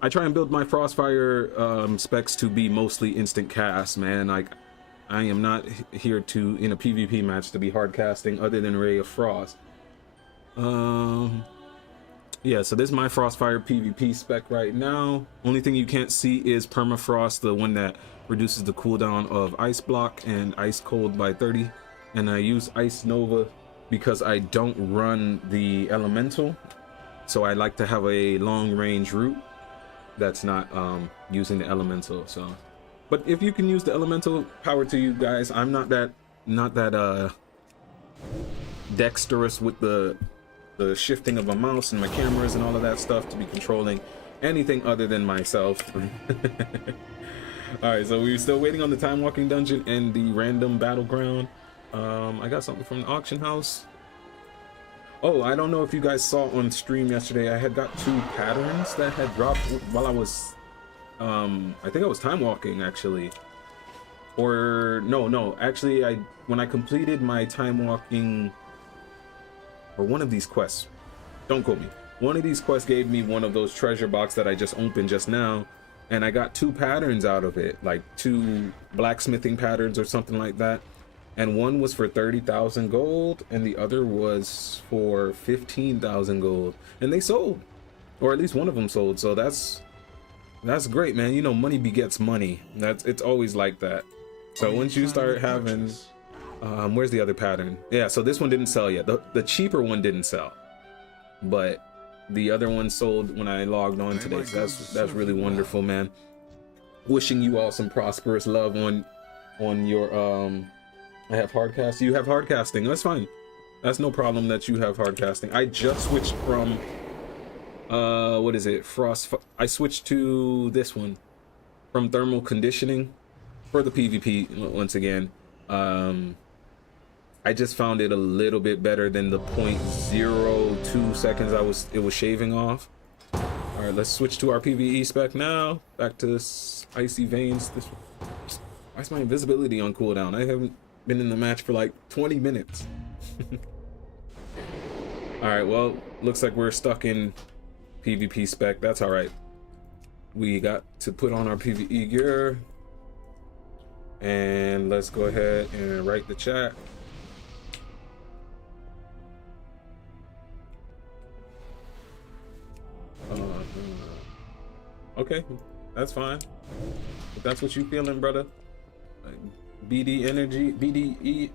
I try and build my Frostfire specs to be mostly instant cast, man. Like, I am not here to, in a PvP match, to be hard casting other than Ray of Frost. Yeah, so this is my Frostfire PvP spec right now. Only thing you can't see is Permafrost, the one that reduces the cooldown of Ice Block and Ice Cold by 30. And I use Ice Nova because I don't run the Elemental. So I like to have a long range route that's not using the Elemental. So, but if you can use the Elemental, power to you guys. I'm not that dexterous with the shifting of a mouse and my cameras and all of that stuff to be controlling anything other than myself. All right, so we're still waiting on the Timewalking dungeon and the random battleground. I got something from the auction house. Oh, I don't know if you guys saw on stream yesterday, I had got 2 patterns that had dropped while I was I think I was Timewalking actually. Or no, actually when I completed my Timewalking, or one of these quests, don't quote me, one of these quests gave me one of those treasure box that I just opened just now, and I got 2 patterns out of it, like 2 blacksmithing patterns or something like that. And one was for 30,000 gold and the other was for 15,000 gold, and they sold, or at least one of them sold. So that's great, man. You know, money begets money. It's always like that. So once you start having where's the other pattern? Yeah, so this one didn't sell yet. The cheaper one didn't sell, but the other one sold when I logged on today. So that's really wonderful, man. Wishing you all some prosperous love on your I have hardcast. You have hardcasting. That's fine. That's no problem that you have hardcasting. I just switched from what is it? I switched to this one from thermal conditioning for the PvP once again. I just found it a little bit better than the 0.02 seconds it was shaving off. All right, let's switch to our PvE spec now. Back to this Icy Veins. Why is my invisibility on cooldown? I haven't been in the match for like 20 minutes. All right, well, looks like we're stuck in PvP spec. That's all right. We got to put on our PvE gear, and let's go ahead and write the chat. Okay, that's fine. If that's what you feeling, brother. BD energy, BDE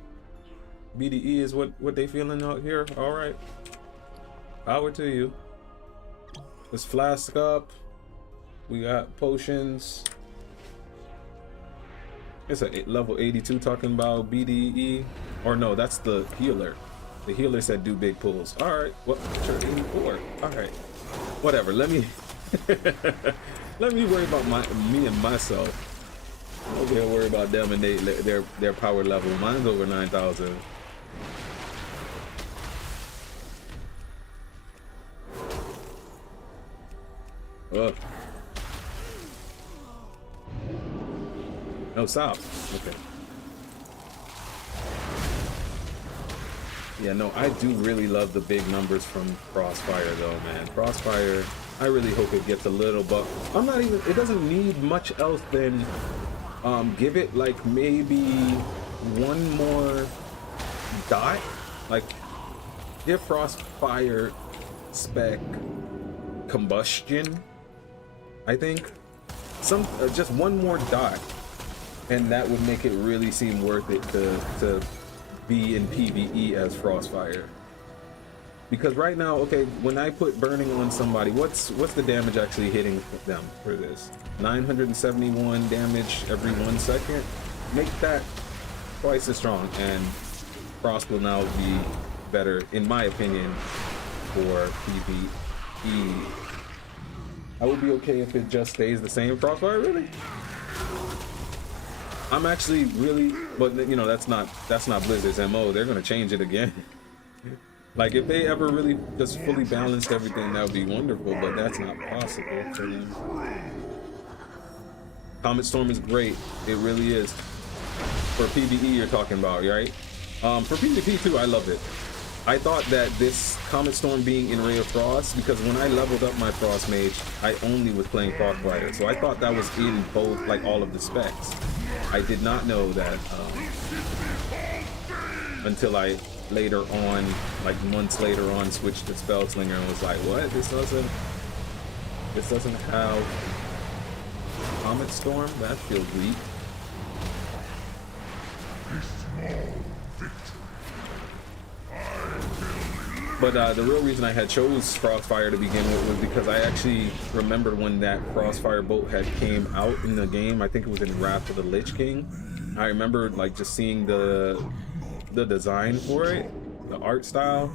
is what they feeling out here. All right, power to you. Let's flask up. We got potions. It's a level 82 talking about BDE, or no, that's the healer. The healer said do big pulls. All right, what? Sure, 84. All right, whatever. Let me let me worry about me and myself. Okay, don't worry about them and their power level. Mine's over 9,000. No, stop. Okay. Yeah, no, I do really love the big numbers from Crossfire though, man. Crossfire, I really hope it gets a little buff. I'm not even, it doesn't need much else than give it like maybe one more dot. Like give Frostfire spec combustion, I think. Some just one more dot, and that would make it really seem worth it to be in PvE as Frostfire. Because right now, okay, when I put burning on somebody, what's the damage actually hitting them for this? 971 damage every 1 second. Make that twice as strong, and Frost will now be better, in my opinion, for PvE. I would be okay if it just stays the same. Frostfire, really? I'm actually really, but you know, that's not Blizzard's MO. They're gonna change it again. Like if they ever really just fully balanced everything, that would be wonderful, but that's not possible for them. Comet Storm is great. It really is. For PvE you're talking about, right? For PvP too, I love it. I thought that this Comet Storm being in Ray of Frost, because when I leveled up my Frost Mage, I only was playing Frostfighter, so I thought that was in both, like all of the specs. I did not know that until I later on, like months later on, switched to Spellslinger and was like, what? This doesn't have Comet Storm? That feels weak. But the real reason I had chose Frostfire to begin with was because I actually remembered when that Crossfire bolt had came out in the game. I think it was in Wrath of the Lich King. I remember like just seeing the design for it, the art style,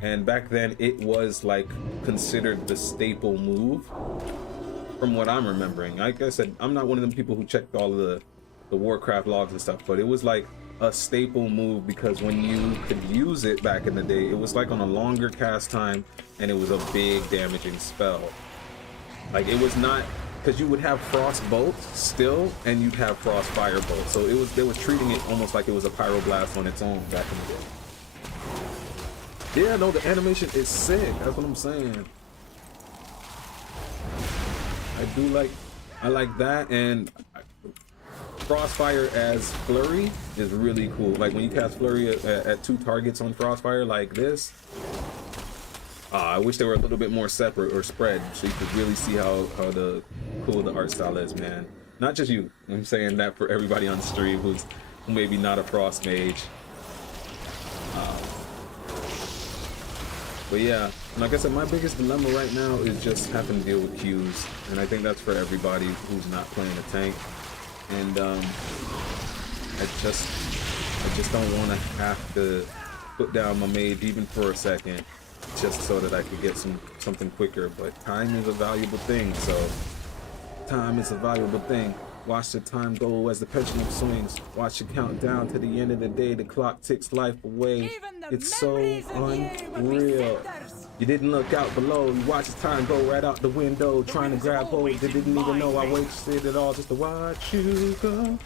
and back then it was like considered the staple move from what I'm remembering. Like I said, I'm not one of them people who checked all of the Warcraft logs and stuff, but it was like a staple move because when you could use it back in the day, it was like on a longer cast time and it was a big damaging spell. Like it was not, because you would have Frost Bolt still and you'd have Frost Fire Bolt, so it was, they were treating it almost like it was a Pyroblast on its own back in the day. Yeah, no, the animation is sick. That's what I'm saying. I like that, and Frostfire as Flurry is really cool. Like when you cast Flurry at 2 targets on Frostfire like this, I wish they were a little bit more separate or spread so you could really see how cool the art style is, man. Not just you. I'm saying that for everybody on the stream who maybe not a Frost Mage. But yeah, like I said, my biggest dilemma right now is just having to deal with queues, and I think that's for everybody who's not playing a tank. And I just don't want to have to put down my mage even for a second, just so that I could get something quicker. But time is a valuable thing, so time is a valuable thing. Watch the time go as the pendulum swings. Watch it count down to the end of the day. The clock ticks life away. It's so unreal. You didn't look out below. You watched the time go right out the window, trying to grab hold. They didn't even know I wasted it all just to watch you go.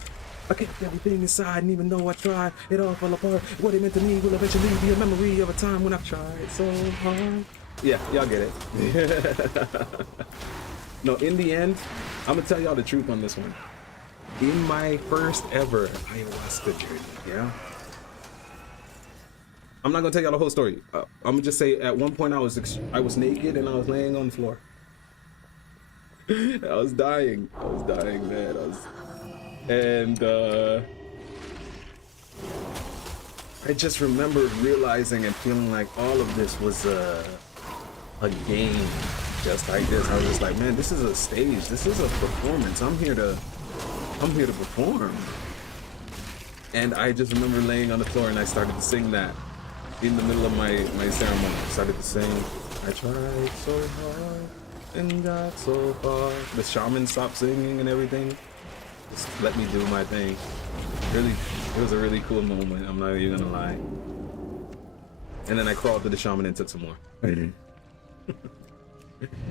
I kept everything inside, and even though I tried, it all fell apart. What it meant to me will eventually be a memory of a time when I've tried so hard. Yeah, y'all get it. No, in the end, I'm gonna tell y'all the truth on this one. In my first ever ayahuasca journey, yeah? I'm not gonna tell y'all the whole story. I'm gonna just say at one point I was naked and I was laying on the floor. I was dying, man. I just remembered realizing and feeling like all of this was a game, just like this. I was just like, man, this is a stage. This is a performance. I'm here to perform. And I just remember laying on the floor and I started to sing that in the middle of my ceremony. I started to sing, I tried so hard and got so far. The shaman stopped singing and everything. Just let me do my thing. Really, it was a really cool moment, I'm not even gonna lie. And then I crawled to the shaman and took some more. I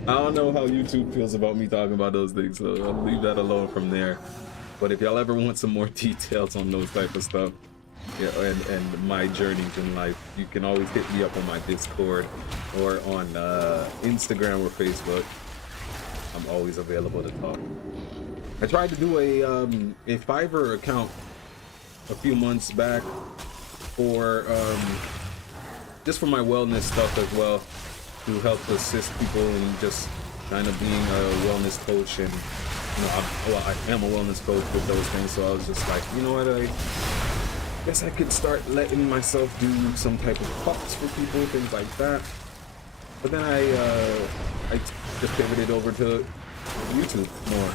don't know how YouTube feels about me talking about those things, so I'll leave that alone from there. But if y'all ever want some more details on those type of stuff, yeah, and my journeys in life, you can always hit me up on my Discord or on Instagram or Facebook. I'm always available to talk. I tried to do a Fiverr account a few months back for just for my wellness stuff as well, to help assist people in just kind of being a wellness coach. And you know, I am a wellness coach with those things, so I was just like, you know what, I guess I could start letting myself do some type of talks for people, things like that. But then I just pivoted over to YouTube more.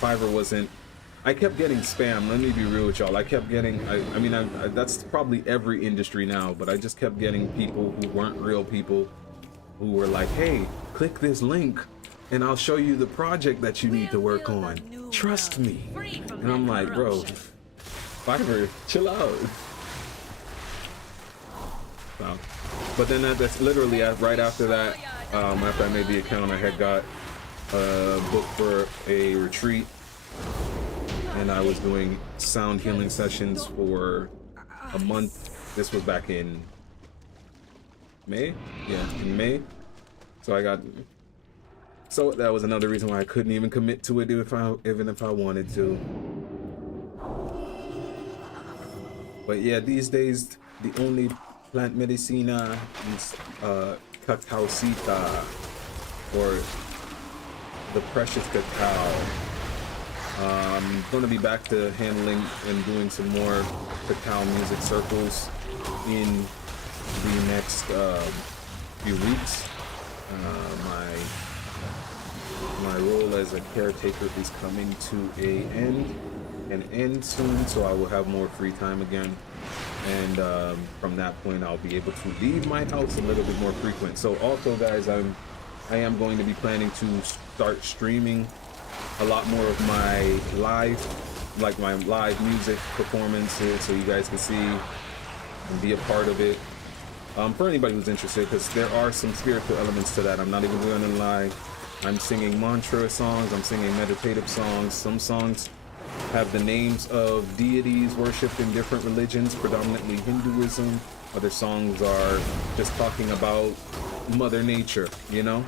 Fiverr wasn't. I kept getting spam. Let me be real with y'all. I kept getting. I mean, that's probably every industry now, but I just kept getting people who weren't real people, who were like, "Hey, click this link, and I'll show you the project that you need to work on. Trust me." And I'm like, bro, Fiverr, chill out. So, but then that's literally right after that. After I made the account, I had got booked for a retreat, and I was doing sound healing sessions for a month. This was back in May. Yeah, in May. So that was another reason why I couldn't even commit to it even if I wanted to. But yeah, these days the only plant medicina is cacaocita, or the precious cacao. I'm going to be back to handling and doing some more cacao music circles in the next few weeks. My role as a caretaker is coming to an end soon, so I will have more free time again. And from that point, I'll be able to leave my house a little bit more frequent. So also, guys, I am going to be planning to start streaming a lot more of my live music performances, so you guys can see and be a part of it. For anybody who's interested, because there are some spiritual elements to that. I'm not even going to lie. I'm singing mantra songs, I'm singing meditative songs. Some songs have the names of deities worshipped in different religions, predominantly Hinduism. Other songs are just talking about Mother Nature, you know?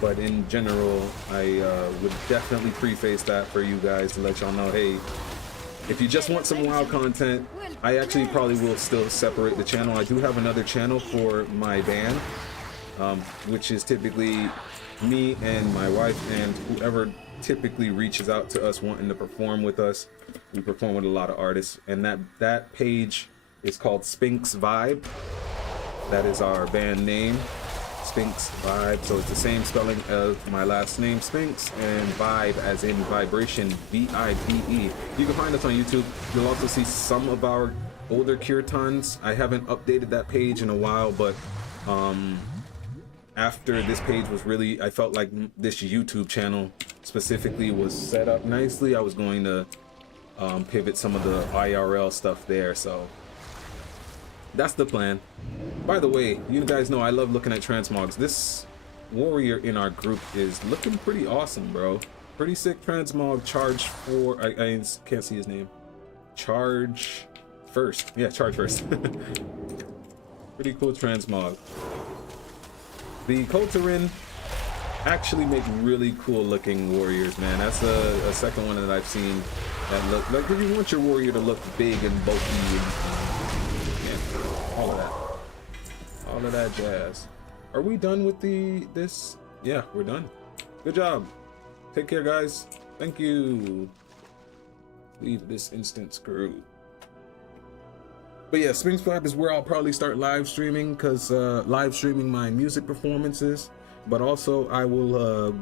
But in general, I would definitely preface that for you guys to let y'all know, hey, if you just want some WoW content, I actually probably will still separate the channel. I do have another channel for my band, which is typically me and my wife and whoever typically reaches out to us wanting to perform with us. We perform with a lot of artists, and that page is called Sphinx Vibe. That is our band name, Sphinx Vibe. So it's the same spelling of my last name, Sphinx, and vibe as in vibration, V-I-B-E. You can find us on YouTube. You'll also see some of our older kirtans. I haven't updated that page in a while, but after this page was really, I felt like this YouTube channel specifically was set up nicely. I was going to pivot some of the IRL stuff there, so that's the plan. By the way, you guys know I love looking at transmogs. This warrior in our group is looking pretty awesome, bro. Pretty sick transmog. Charge for, I can't see his name. Charge first. Yeah, charge first. Pretty cool transmog. The Kotarin actually make really cool looking warriors, man. That's a second one that I've seen that look like, if you want your warrior to look big and bulky and all of that jazz. Are we done with this? Yeah, we're done. Good job. Take care, guys. Thank you. Leave this instance screwed. But yeah, Sphinx Vibe is where I'll probably start live streaming, because live streaming my music performances. But also I will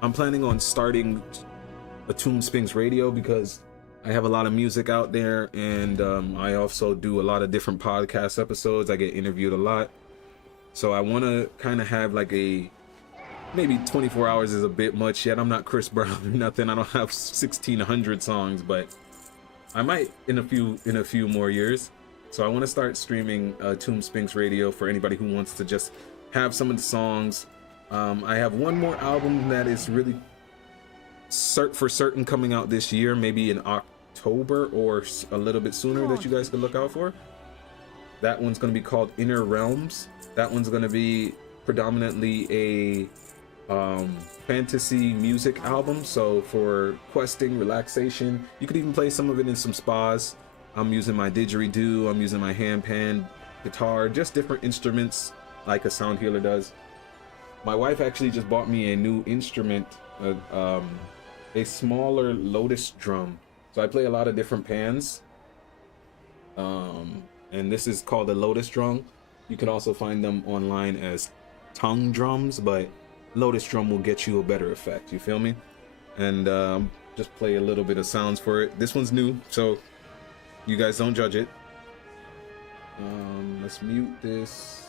I'm planning on starting Atum Sphinx Radio, because I have a lot of music out there, and I also do a lot of different podcast episodes. I get interviewed a lot, so I want to kind of have like maybe 24 hours is a bit much yet. I'm not Chris Brown or nothing. I don't have 1,600 songs, but I might in a few more years. So I want to start streaming Atum Sphinx Radio for anybody who wants to just have some of the songs. I have one more album that is really for certain coming out this year, maybe in October or a little bit sooner that you guys can look out for. That one's going to be called Inner Realms. That one's going to be predominantly a fantasy music album. So for questing, relaxation, you could even play some of it in some spas. I'm using my didgeridoo, I'm using my handpan, guitar, just different instruments like a sound healer does. My wife actually just bought me a new instrument, a smaller Lotus drum. So I play a lot of different pans. And this is called a Lotus drum. You can also find them online as tongue drums, but Lotus drum will get you a better effect, you feel me? And just play a little bit of sounds for it. This one's new, so you guys don't judge it. Let's mute this.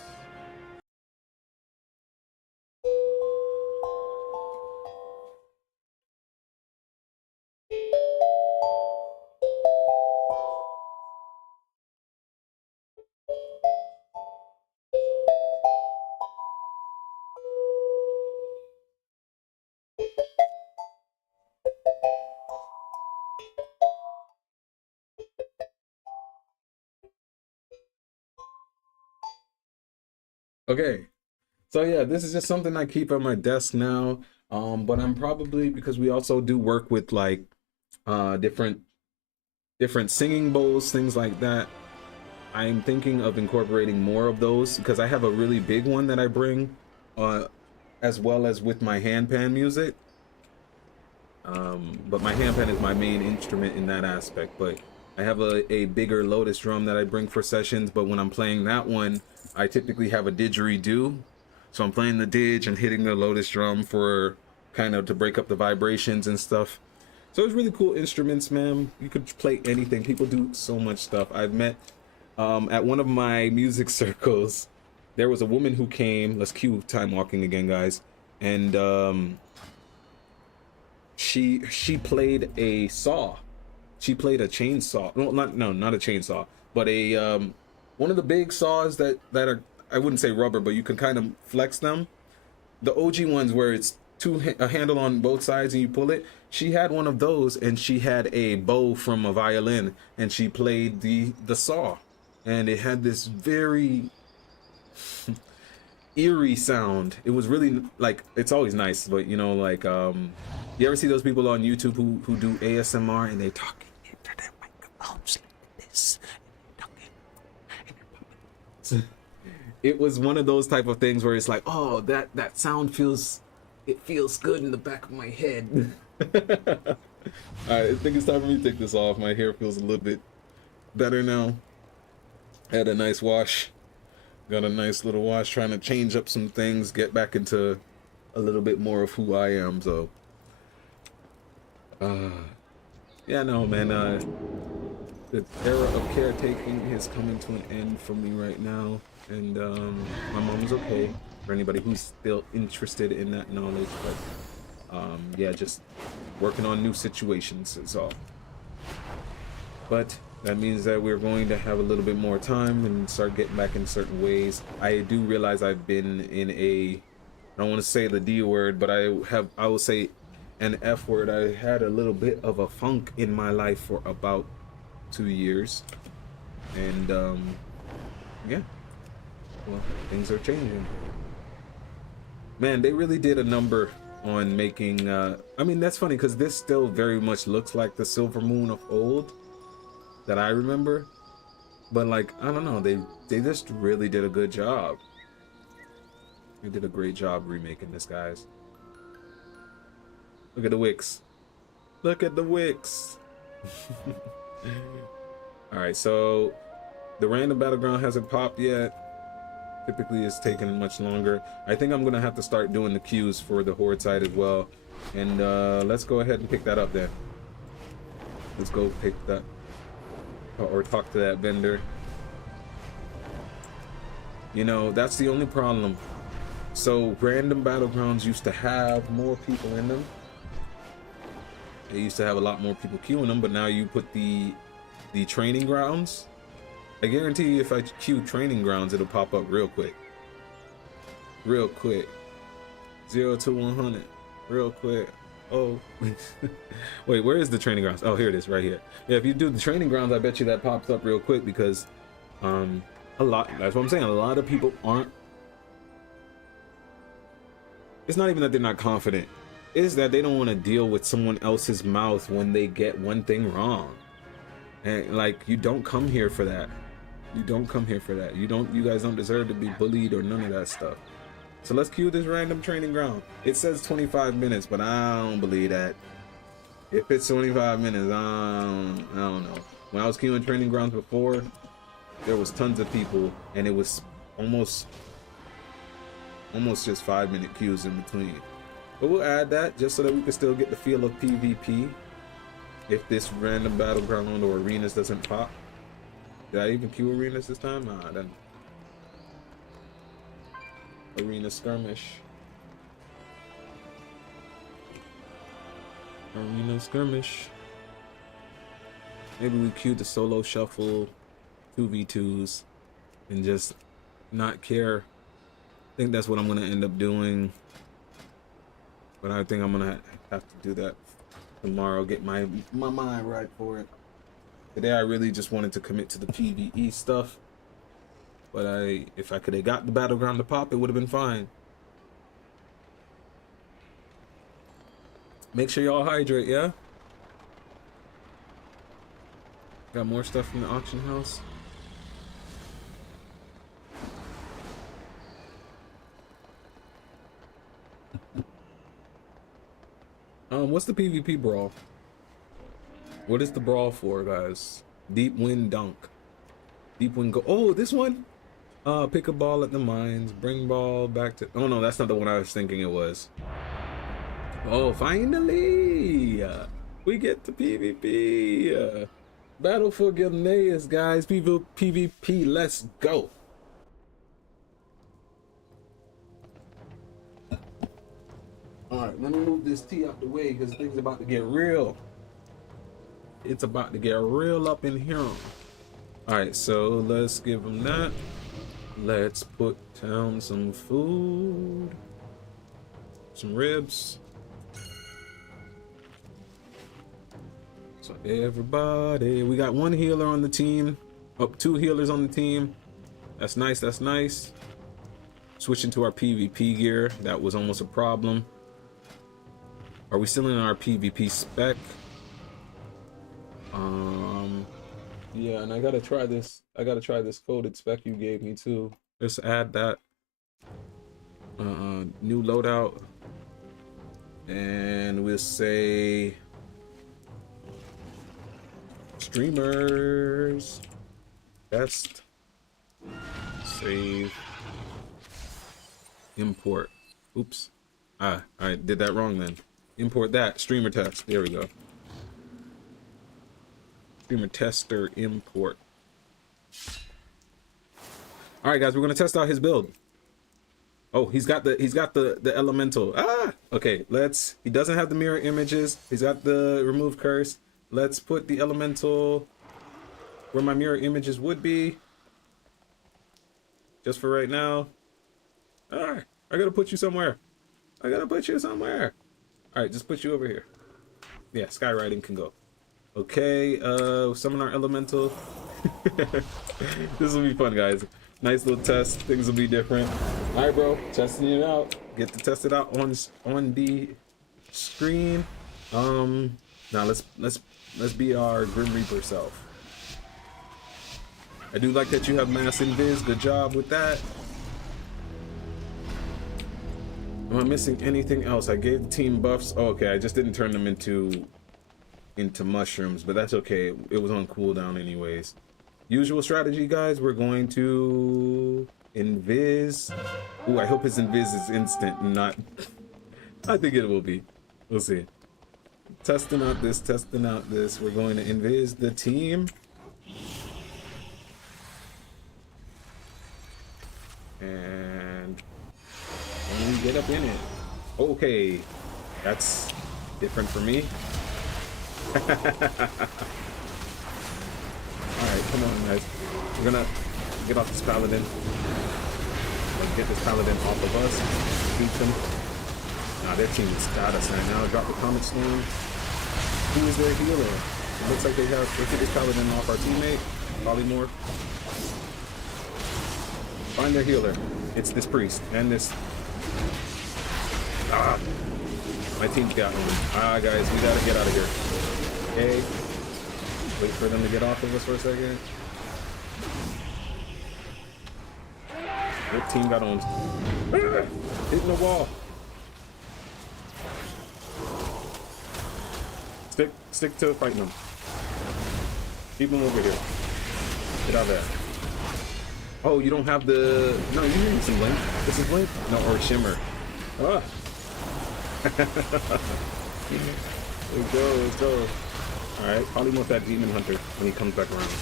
Okay, so yeah, this is just something I keep on my desk now. But I'm probably, because we also do work with like different singing bowls, things like that. I'm thinking of incorporating more of those because I have a really big one that I bring, as well as with my handpan music. But my handpan is my main instrument in that aspect. But I have a bigger Lotus drum that I bring for sessions. But when I'm playing that one, I typically have a didgeridoo. So I'm playing the didge and hitting the Lotus drum for kind of to break up the vibrations and stuff. So it's really cool instruments, man. You could play anything. People do so much stuff. I've met at one of my music circles, there was a woman who came. Let's cue Timewalking again, guys. And she played a saw. She played a chainsaw. Not a chainsaw, but a one of the big saws that are, I wouldn't say rubber, but you can kind of flex them. The OG ones where it's a handle on both sides and you pull it. She had one of those, and she had a bow from a violin, and she played the saw, and it had this very eerie sound. It was really like, it's always nice, but you know, like you ever see those people on YouTube who do ASMR and they talk into their microphones like this? It was one of those type of things where it's like, oh, that sound feels good in the back of my head. Alright, I think it's time for me to take this off. My hair feels a little bit better now. Had a nice wash. Got a nice little wash, trying to change up some things, get back into a little bit more of who I am. So yeah, no, man, the era of caretaking is coming to an end for me right now, and my mom's okay, for anybody who's still interested in that knowledge. But yeah, just working on new situations is all. But that means that we're going to have a little bit more time and start getting back in certain ways. I do realize I've been in I don't want to say the D word, but I will say an F word. I had a little bit of a funk in my life for about 2 years, and yeah, well, things are changing, man. They really did a number on making I mean, that's funny because this still very much looks like the Silver Moon of old that I remember, but like, I don't know, they just really did a good job. They did a great job remaking this, guys. Look at the wicks. Look at the wicks. Alright, so the random battleground hasn't popped yet. Typically it's taking much longer. I think I'm gonna have to start doing the queues for the Horde side as well. And let's go ahead and pick that up then. Let's go pick that, or talk to that vendor. You know, that's the only problem. So random battlegrounds used to have more people in them. They used to have a lot more people queuing them, but now you put the training grounds. I guarantee you, if I queue training grounds, it'll pop up real quick. Real quick. 0 to 100. Real quick. Oh, wait, where is the training grounds? Oh, here it is, right here. Yeah, if you do the training grounds, I bet you that pops up real quick because a lot, that's what I'm saying, a lot of people aren't, it's not even that they're not confident, it's that they don't want to deal with someone else's mouth when they get one thing wrong. And like, you don't come here for that. You don't come here for that. You guys don't deserve to be bullied or none of that stuff. So let's cue this random training ground. It says 25 minutes, but I don't believe that. If it's 25 minutes, I don't know. When I was queuing training grounds before, there was tons of people, and it was almost just 5-minute queues in between. But we'll add that just so that we can still get the feel of PvP. If this random battleground or arenas doesn't pop. Did I even queue arenas this time? Nah, I didn't. Arena skirmish. Arena skirmish. Maybe we queue the solo shuffle 2v2s and just not care. I think that's what I'm gonna end up doing. But I think I'm gonna have to do that tomorrow. Get my mind right for it. Today I really just wanted to commit to the PvE stuff. But if I could have got the battleground to pop, it would have been fine. Make sure y'all hydrate, yeah? Got more stuff from the auction house. What's the PvP brawl? What is the brawl for, guys? Deep wind dunk. Deep wind go. Oh, this one? Pick a ball at the mines. Bring ball back to. Oh no, that's not the one I was thinking it was. Oh, finally! We get to PvP. Battle for Gilneas, guys. PvP. Let's go. Alright, let me move this tea out the way because things about to get real. It's about to get real up in here. Alright, so let's give them that. Let's put down some food. Some ribs. So everybody, we got one healer on the team. Oh, 2 healers on the team. That's nice, that's nice. Switching to our PvP gear. That was almost a problem. Are we still in our PvP spec? Yeah, and I gotta try this. I gotta try this coded spec you gave me too. Just add that. New loadout. And we'll say streamers. Best. Save. Import. Oops. I did that wrong then. Import that. Streamer test. There we go. Streamer tester import. All right, guys, we're gonna test out his build. Oh, he's got the elemental. Okay. He doesn't have the mirror images. He's got the remove curse. Let's put the elemental where my mirror images would be. Just for right now. All right, I gotta put you somewhere. I gotta put you somewhere. All right, just put you over here. Yeah, skywriting can go. Okay, summon our elemental. This will be fun, guys. Nice little test. Things will be different. All right, bro, testing it out. Get to test it out on the screen. Now let's be our Grim Reaper self. I do like that you have mass invis. Good job with that. Am I missing anything else? I gave the team buffs. Oh, okay, I just didn't turn them into mushrooms, but that's okay. It was on cooldown anyways. Usual strategy, guys. We're going to invis. Ooh, I hope his invis is instant and not. I think it will be. We'll see. Testing out this. We're going to invis the team. And when we get up in it. Okay. That's different for me. Alright, come on, guys. We're gonna get off this paladin. Let's get this paladin off of us. Beat them. Nah, their team is status right now. Drop the Comet Storm. Who is their healer? It looks like they have, look at this paladin off our teammate, Polymorph. Find their healer. It's this priest and this. Ah, my team's got one. Ah, guys, we gotta get out of here. Okay, wait for them to get off of us for a second. Their team got on. Ah, hitting the wall. Stick to fighting them. Keep them over here. Get out of there. Oh, you don't have the... No, you need some Blink. This is Blink? No, or Shimmer. Ah. Let's go, let's go. Alright, Polymorph that Demon Hunter when he comes back around.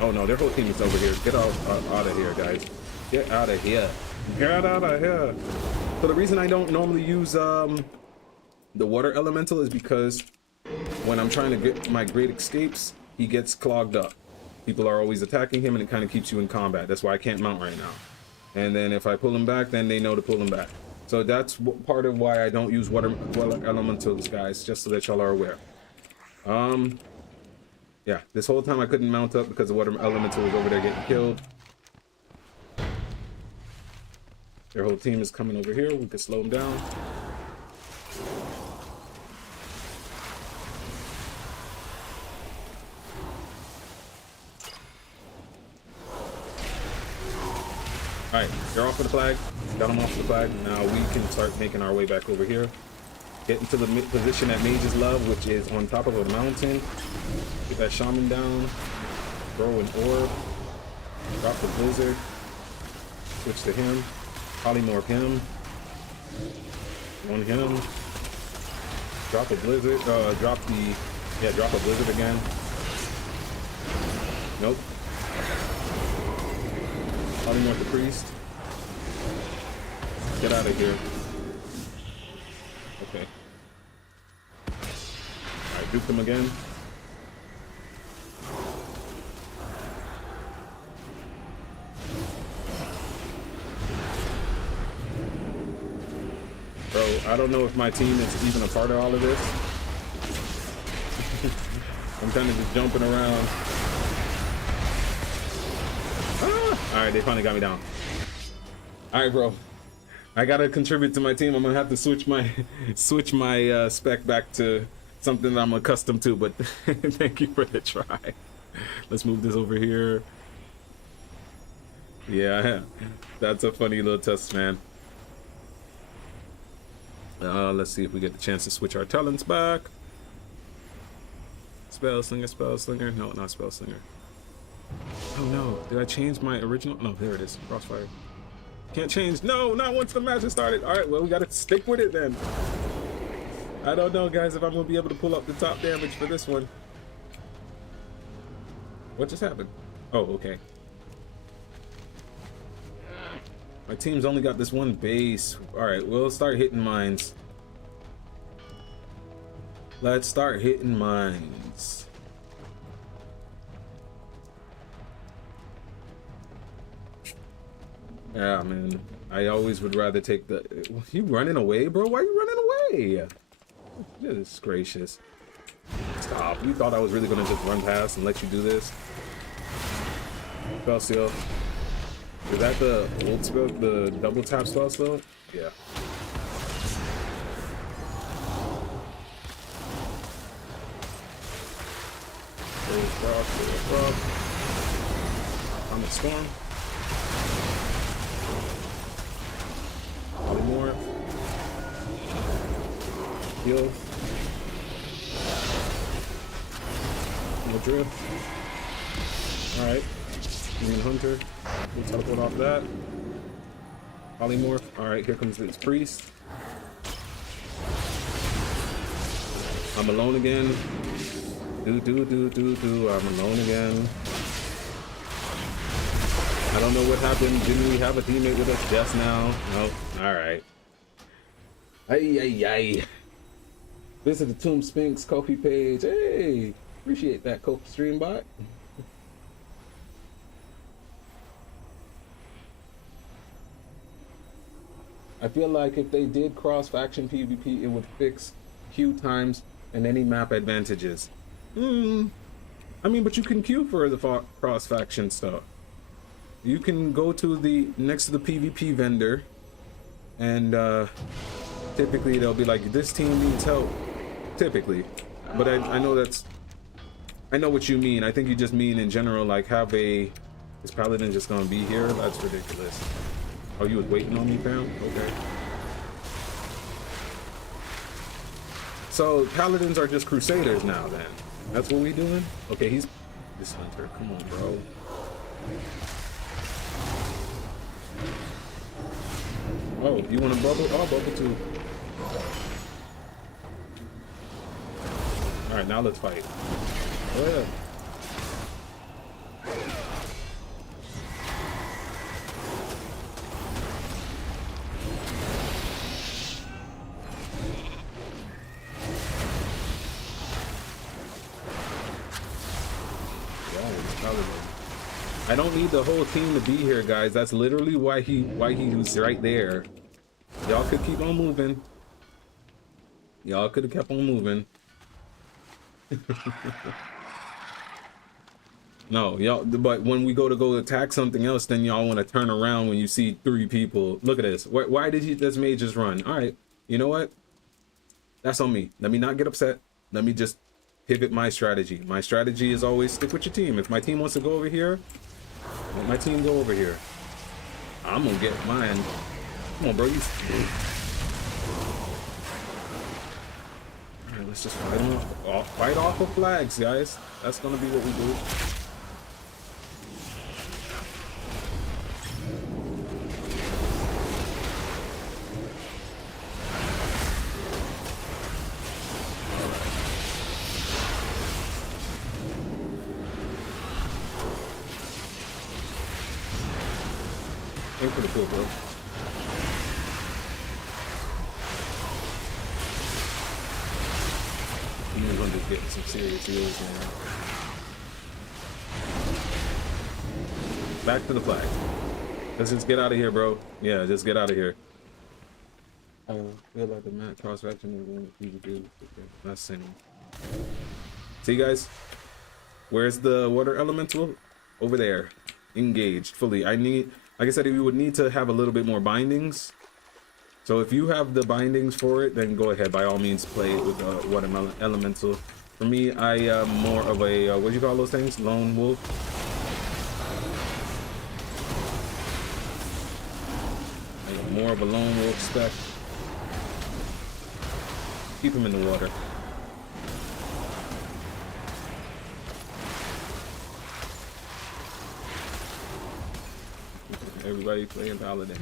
Oh no, their whole team is over here. Get out of here, guys. Get out of here. Get out of here. So the reason I don't normally use the Water Elemental is because when I'm trying to get my Great Escapes, he gets clogged up. People are always attacking him and it kind of keeps you in combat. That's why I can't mount right now. And then if I pull him back, then they know to pull him back. So that's part of why I don't use water elementals, guys, just so that y'all are aware. Yeah, this whole time I couldn't mount up because the water elemental was over there getting killed. Their whole team is coming over here. We could slow them down. Alright, they're off of the flag. Got them off the flag. Now we can start making our way back over here. Get into the position that mages love, which is on top of a mountain. Get that shaman down. Throw an orb. Drop the blizzard. Switch to him. Polymorph him. On him. Drop a blizzard. Drop a blizzard again. Nope. Polymorph the priest. Get out of here. Okay. Alright, dupe them again. Bro, I don't know if my team is even a part of all of this. I'm kind of just jumping around. Alright, they finally got me down. Alright, bro. I gotta contribute to my team. I'm gonna have to switch my spec back to something that I'm accustomed to, but thank you for the try. Let's move this over here. Yeah, that's a funny little test, man. Let's see if we get the chance to switch our talents back. Spell slinger. No, not spell slinger. Oh no, did I change my original? No, there it is. Crossfire. Can't change. No, not once the match has started. All right, well, we got to stick with it then. I don't know, guys, if I'm going to be able to pull up the top damage for this one. What just happened? Oh, okay. My team's only got this one base. All right, we'll start hitting mines. Let's start hitting mines. Yeah, man. I always would rather take the... You running away, bro? Why are you running away? Goodness gracious. Stop. You thought I was really going to just run past and let you do this? Spell seal. Is that the old spell? The double tap spell still? Yeah. On the storm. Polymorph. Heal. No drift. Alright. Green Hunter. We'll teleport off that. Polymorph. Alright, here comes this priest. I'm alone again. I'm alone again. I don't know what happened. Didn't we have a teammate with us just now? Nope. Alright. Ay. Visit the Atum Sphinx Ko-fi page. Hey! Appreciate that, Ko-fi stream bot. I feel like if they did cross-faction PvP, it would fix queue times and any map advantages. I mean, but you can queue for the cross-faction stuff. You can go to the next to the PvP vendor, and typically they'll be like, this team needs help. Typically, but I know that's, I know what you mean. I think you just mean in general, like have a, is Paladin just gonna be here? That's ridiculous. Oh, you was waiting on me, fam? Okay. So Paladins are just Crusaders now then. That's what we doing? Okay, he's this hunter. Come on, bro. Oh, you want to bubble? Oh, bubble too. All right, now let's fight. Go ahead. I don't need the whole team to be here, guys. That's literally why he was right there. Y'all could keep on moving. Y'all could have kept on moving. No, y'all, but when we go attack something else, then y'all want to turn around when you see 3 people. Look at this. Why did this mage just run? All right, you know what? That's on me. Let me not get upset. Let me just pivot my strategy. My strategy is always stick with your team. If my team wants to go over here, let my team go over here. I'm gonna get mine. Come on, bro. You. All right, let's just fight off of flags, guys. That's gonna be what we do. Ain't pretty cool, bro. You're gonna just get some serious heals, man. Back to the flag. Let's just get out of here, bro. Yeah, just get out of here. I feel like the mat cross faction is going to do. Okay, that's singing. See, guys? Where's the water elemental? Over there. Engaged fully. I need. Like I said, we would need to have a little bit more bindings. So if you have the bindings for it, then go ahead. By all means, play it with water elemental. For me, I am more of a, what do you call those things? Lone wolf. I am more of a lone wolf spec. Keep him in the water. Everybody playing Paladin,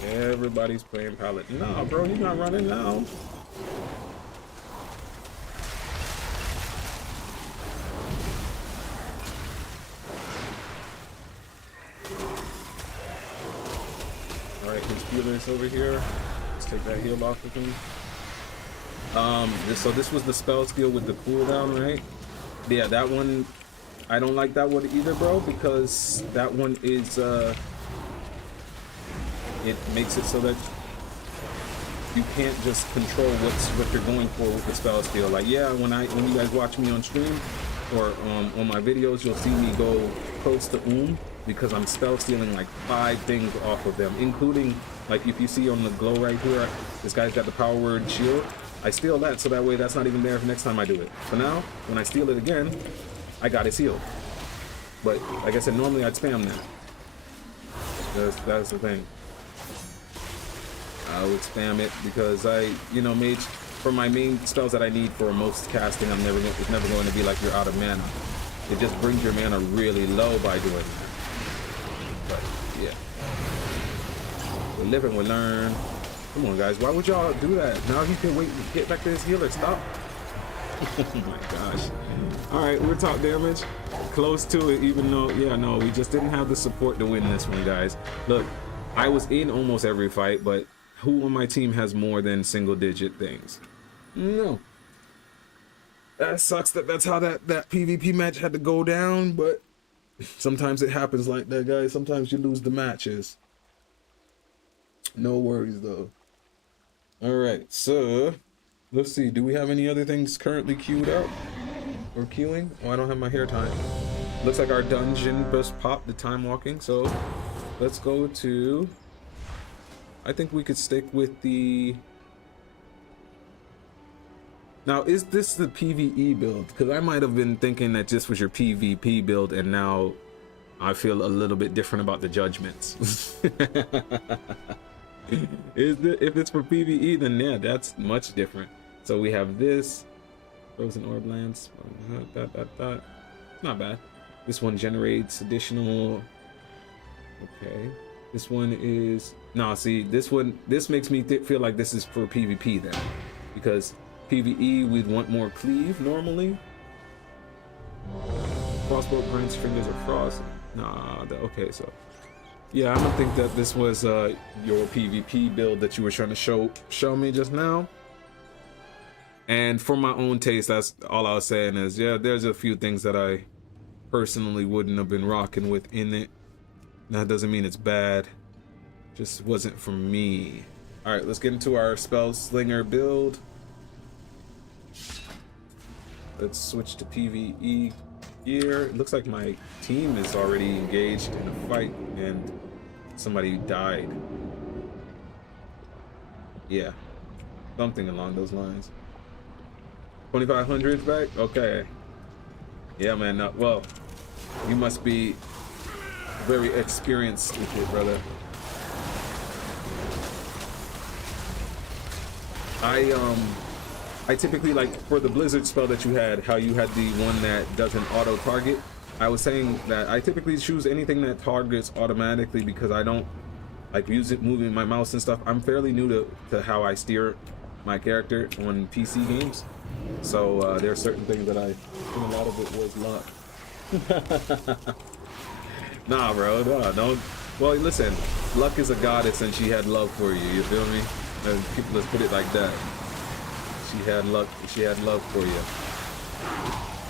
huh? Everybody's playing Paladin. No, bro, you're not running now. Alright, his healer's over here. Let's take that heal off of him. So this was the spell skill with the cooldown, right? Yeah, that one. I don't like that one either, bro, because that one is it makes it so that you can't just control what you're going for with the spell skill. Like, yeah, when you guys watch me on stream or on my videos, you'll see me go close to because I'm spell stealing like 5 things off of them, including, like, if you see on the glow right here, this guy's got the power word shield. I steal that so that way that's not even there for next time I do it. So now, when I steal it again, I got it sealed. But like I said, normally I'd spam that. That's the thing. I would spam it because mage, for my main spells that I need for most casting, it's never going to be like you're out of mana. It just brings your mana really low by doing that. But yeah, we live and we learn. Come on, guys, why would y'all do that? Now he can wait and get back to his healer. Stop. Oh my gosh. All right, we're top damage, close to it, even though, yeah, no, we just didn't have the support to win this one, guys. Look, I was in almost every fight, but who on my team has more than single digit things? No. That sucks that's how that PvP match had to go down, but sometimes it happens like that, guys. Sometimes you lose the matches. No worries though. All right, so let's see. Do we have any other things currently queued up or queuing? Oh, I don't have my hair time. Looks like our dungeon just popped the time walking. So let's go to. I think we could stick with the. Now, is this the PvE build? Because I might have been thinking that this was your PvP build, and now I feel a little bit different about the judgments. If it's for PvE, then yeah, that's much different. So we have this frozen orb lands. Not bad. This one generates additional. Okay. This one is see. This makes me feel like this is for PvP then, because PvE we'd want more cleave normally. Crossbow grinds fingers of frost. Okay, so yeah, I don't think that this was your PvP build that you were trying to show me just now. And for my own taste, that's all I was saying is, yeah, there's a few things that I personally wouldn't have been rocking with in it. That doesn't mean it's bad, just wasn't for me. All right, let's get into our spell slinger build. Let's switch to PvE gear. It looks like my team is already engaged in a fight and somebody died. Yeah, something along those lines. 2500 back? Okay. Yeah, man. Well, you must be very experienced with it, brother. I typically, like, for the blizzard spell that you had, how you had the one that doesn't auto target, I was saying that I typically choose anything that targets automatically because I don't like moving my mouse and stuff. I'm fairly new to how I steer my character on PC games, so there are certain things that and a lot of it was luck. Nah, bro, no, don't. Well, listen, luck is a goddess and she had love for you. You feel me? Let's put it like that. She had luck. She had love for you.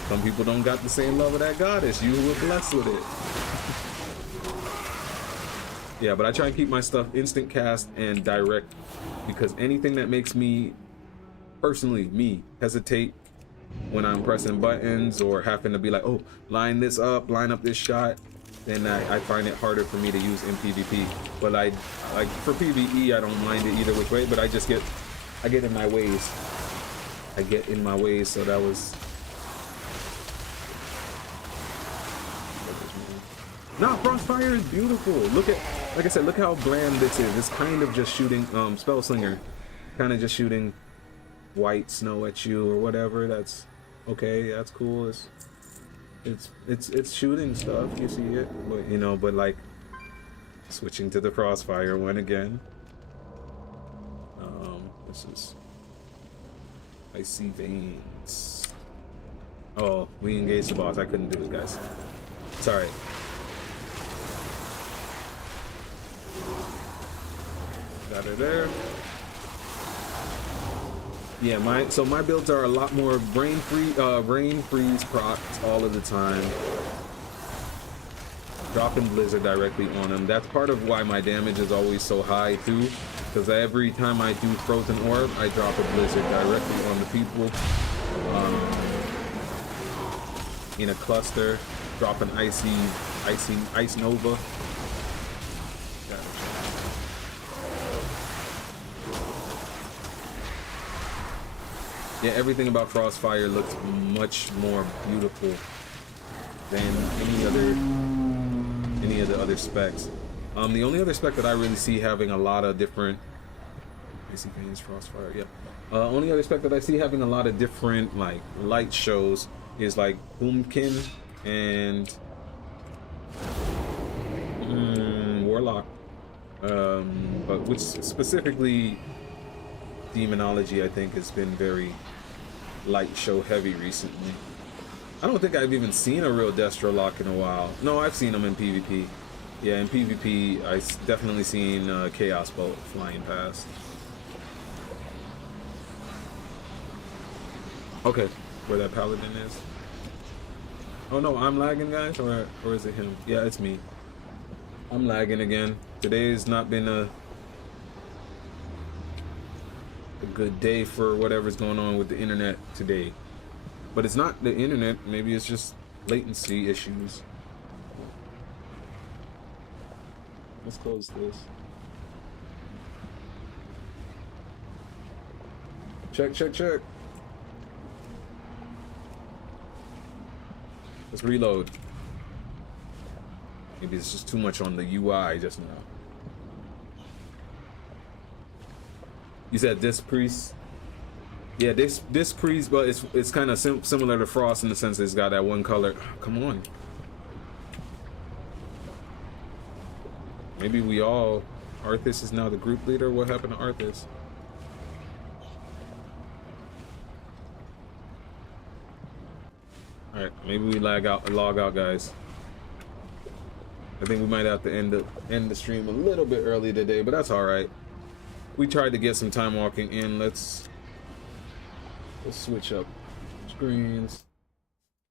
Some people don't got the same love of that goddess. You were blessed with it. Yeah, but I try and keep my stuff instant cast and direct, because anything that makes me, personally, hesitate when I'm pressing buttons or having to be like, oh, line up this shot, then I find it harder for me to use in PvP. But like for PvE, I don't mind it either which way, but I get in my ways. So that was. Nah, Frostfire is beautiful. Like I said, look how bland this is. It's kind of just shooting, Spell Slinger, kind of just shooting white snow at you or whatever. That's okay. That's cool. It's shooting stuff. You see it, but but like switching to the Frostfire one again. This is Icy Veins. Oh, we engaged the boss. I couldn't do it, guys. Sorry. Got her there. Yeah, my builds are a lot more brain freeze procs all of the time. Dropping blizzard directly on them. That's part of why my damage is always so high too, because every time I do frozen orb, I drop a blizzard directly on the people. In a cluster, drop an ice nova. Yeah, everything about Frostfire looks much more beautiful than any of the other specs. The only other spec that I really see having a lot of different Icy Veins, Frostfire, yeah. Only other spec that I see having a lot of different like light shows is like Boomkin and Warlock. But which specifically Demonology, I think, has been very light show heavy recently. I don't think I've even seen a real Destro Lock in a while. No, I've seen them in PvP. Yeah, in PvP, I've definitely seen Chaos Bolt flying past. Okay, where that paladin is. Oh no, I'm lagging, guys, or is it him? Yeah, it's me. I'm lagging again. Today has not been a a good day for whatever's going on with the internet today. But it's not the internet, maybe it's just latency issues. Let's close this. Check, check, check. Let's reload. Maybe it's just too much on the UI just now. You said this priest? Yeah, this priest, but it's kind of similar to Frost in the sense it's got that one color. Come on. Maybe we all... Arthas is now the group leader. What happened to Arthas? Alright, maybe we log out, guys. I think we might have to end the stream a little bit early today, but that's alright. We tried to get some time walking in. Let's switch up screens.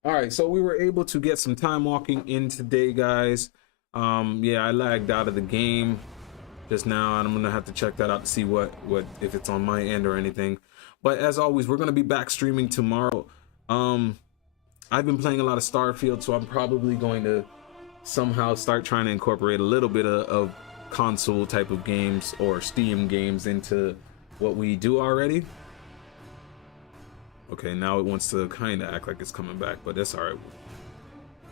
Alright, so we were able to get some time walking in today, guys. Yeah, I lagged out of the game just now, and I'm gonna have to check that out to see what if it's on my end or anything. But as always, we're gonna be back streaming tomorrow. I've been playing a lot of Starfield, so I'm probably going to somehow start trying to incorporate a little bit of console type of games or Steam games into what we do already. Okay, now it wants to kind of act like it's coming back, but that's all right.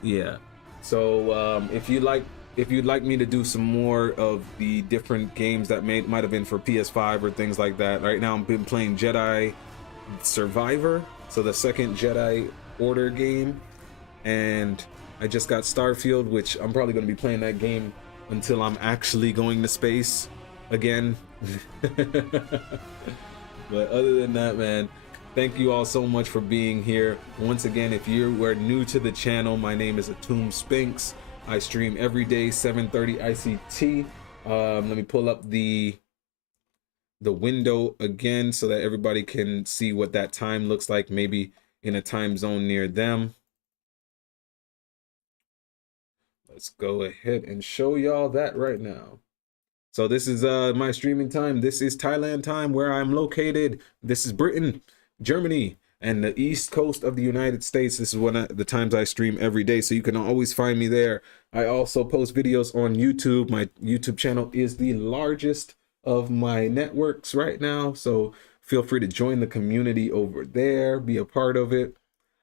Yeah. So if you'd like me to do some more of the different games that might have been for PS5 or things like that. Right now I've been playing Jedi Survivor, so the second Jedi Order game, and I just got Starfield, which I'm probably going to be playing that game until I'm actually going to space again. But other than that, man, thank you all so much for being here. Once again, if you were new to the channel, my name is Atum Sphinx. I stream every day 7:30 ICT. Let me pull up the window again so that everybody can see what that time looks like, maybe in a time zone near them. Let's go ahead and show y'all that right now. So this is my streaming time. This is Thailand time, where I'm located. This is Britain, Germany, and the East Coast of the United States. This is one of the times I stream every day, so you can always find me there. I also post videos on YouTube. My YouTube channel is the largest of my networks right now, so feel free to join the community over there, be a part of it,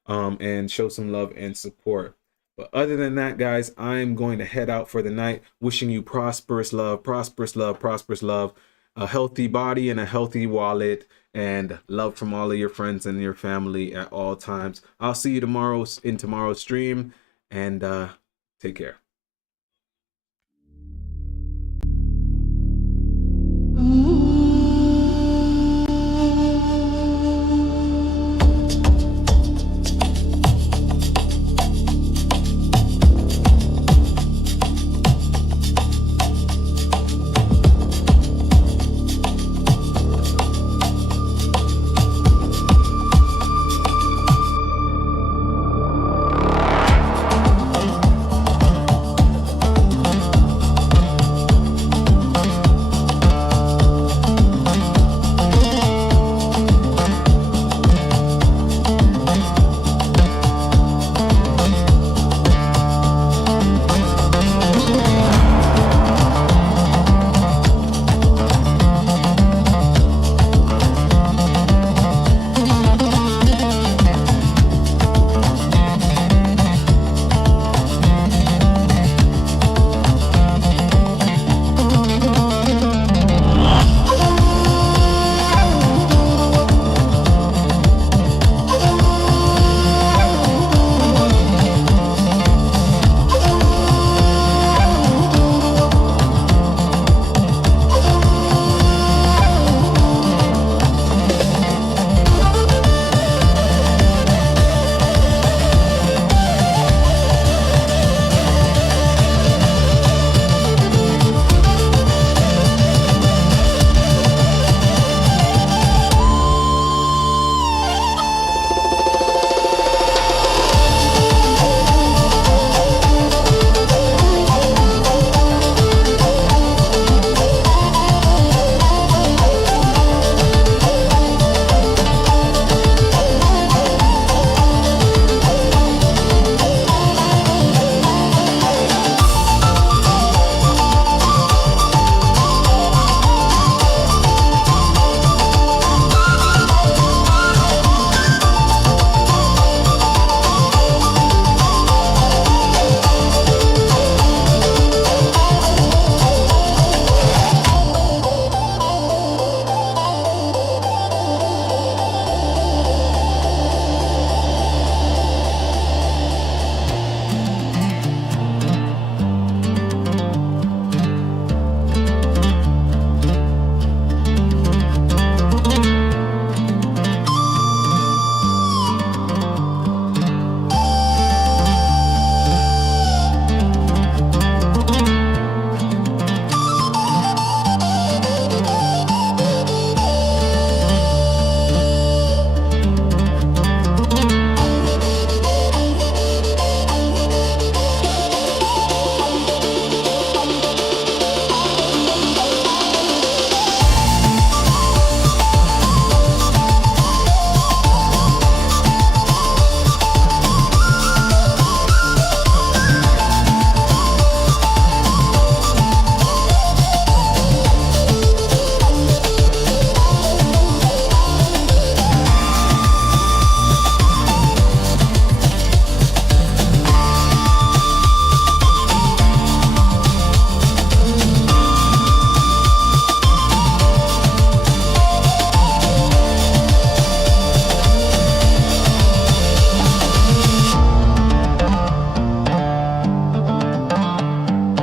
and show some love and support. But other than that, guys, I'm going to head out for the night, wishing you prosperous love, prosperous love, prosperous love, a healthy body and a healthy wallet, and love from all of your friends and your family at all times. I'll see you tomorrow in tomorrow's stream, and take care.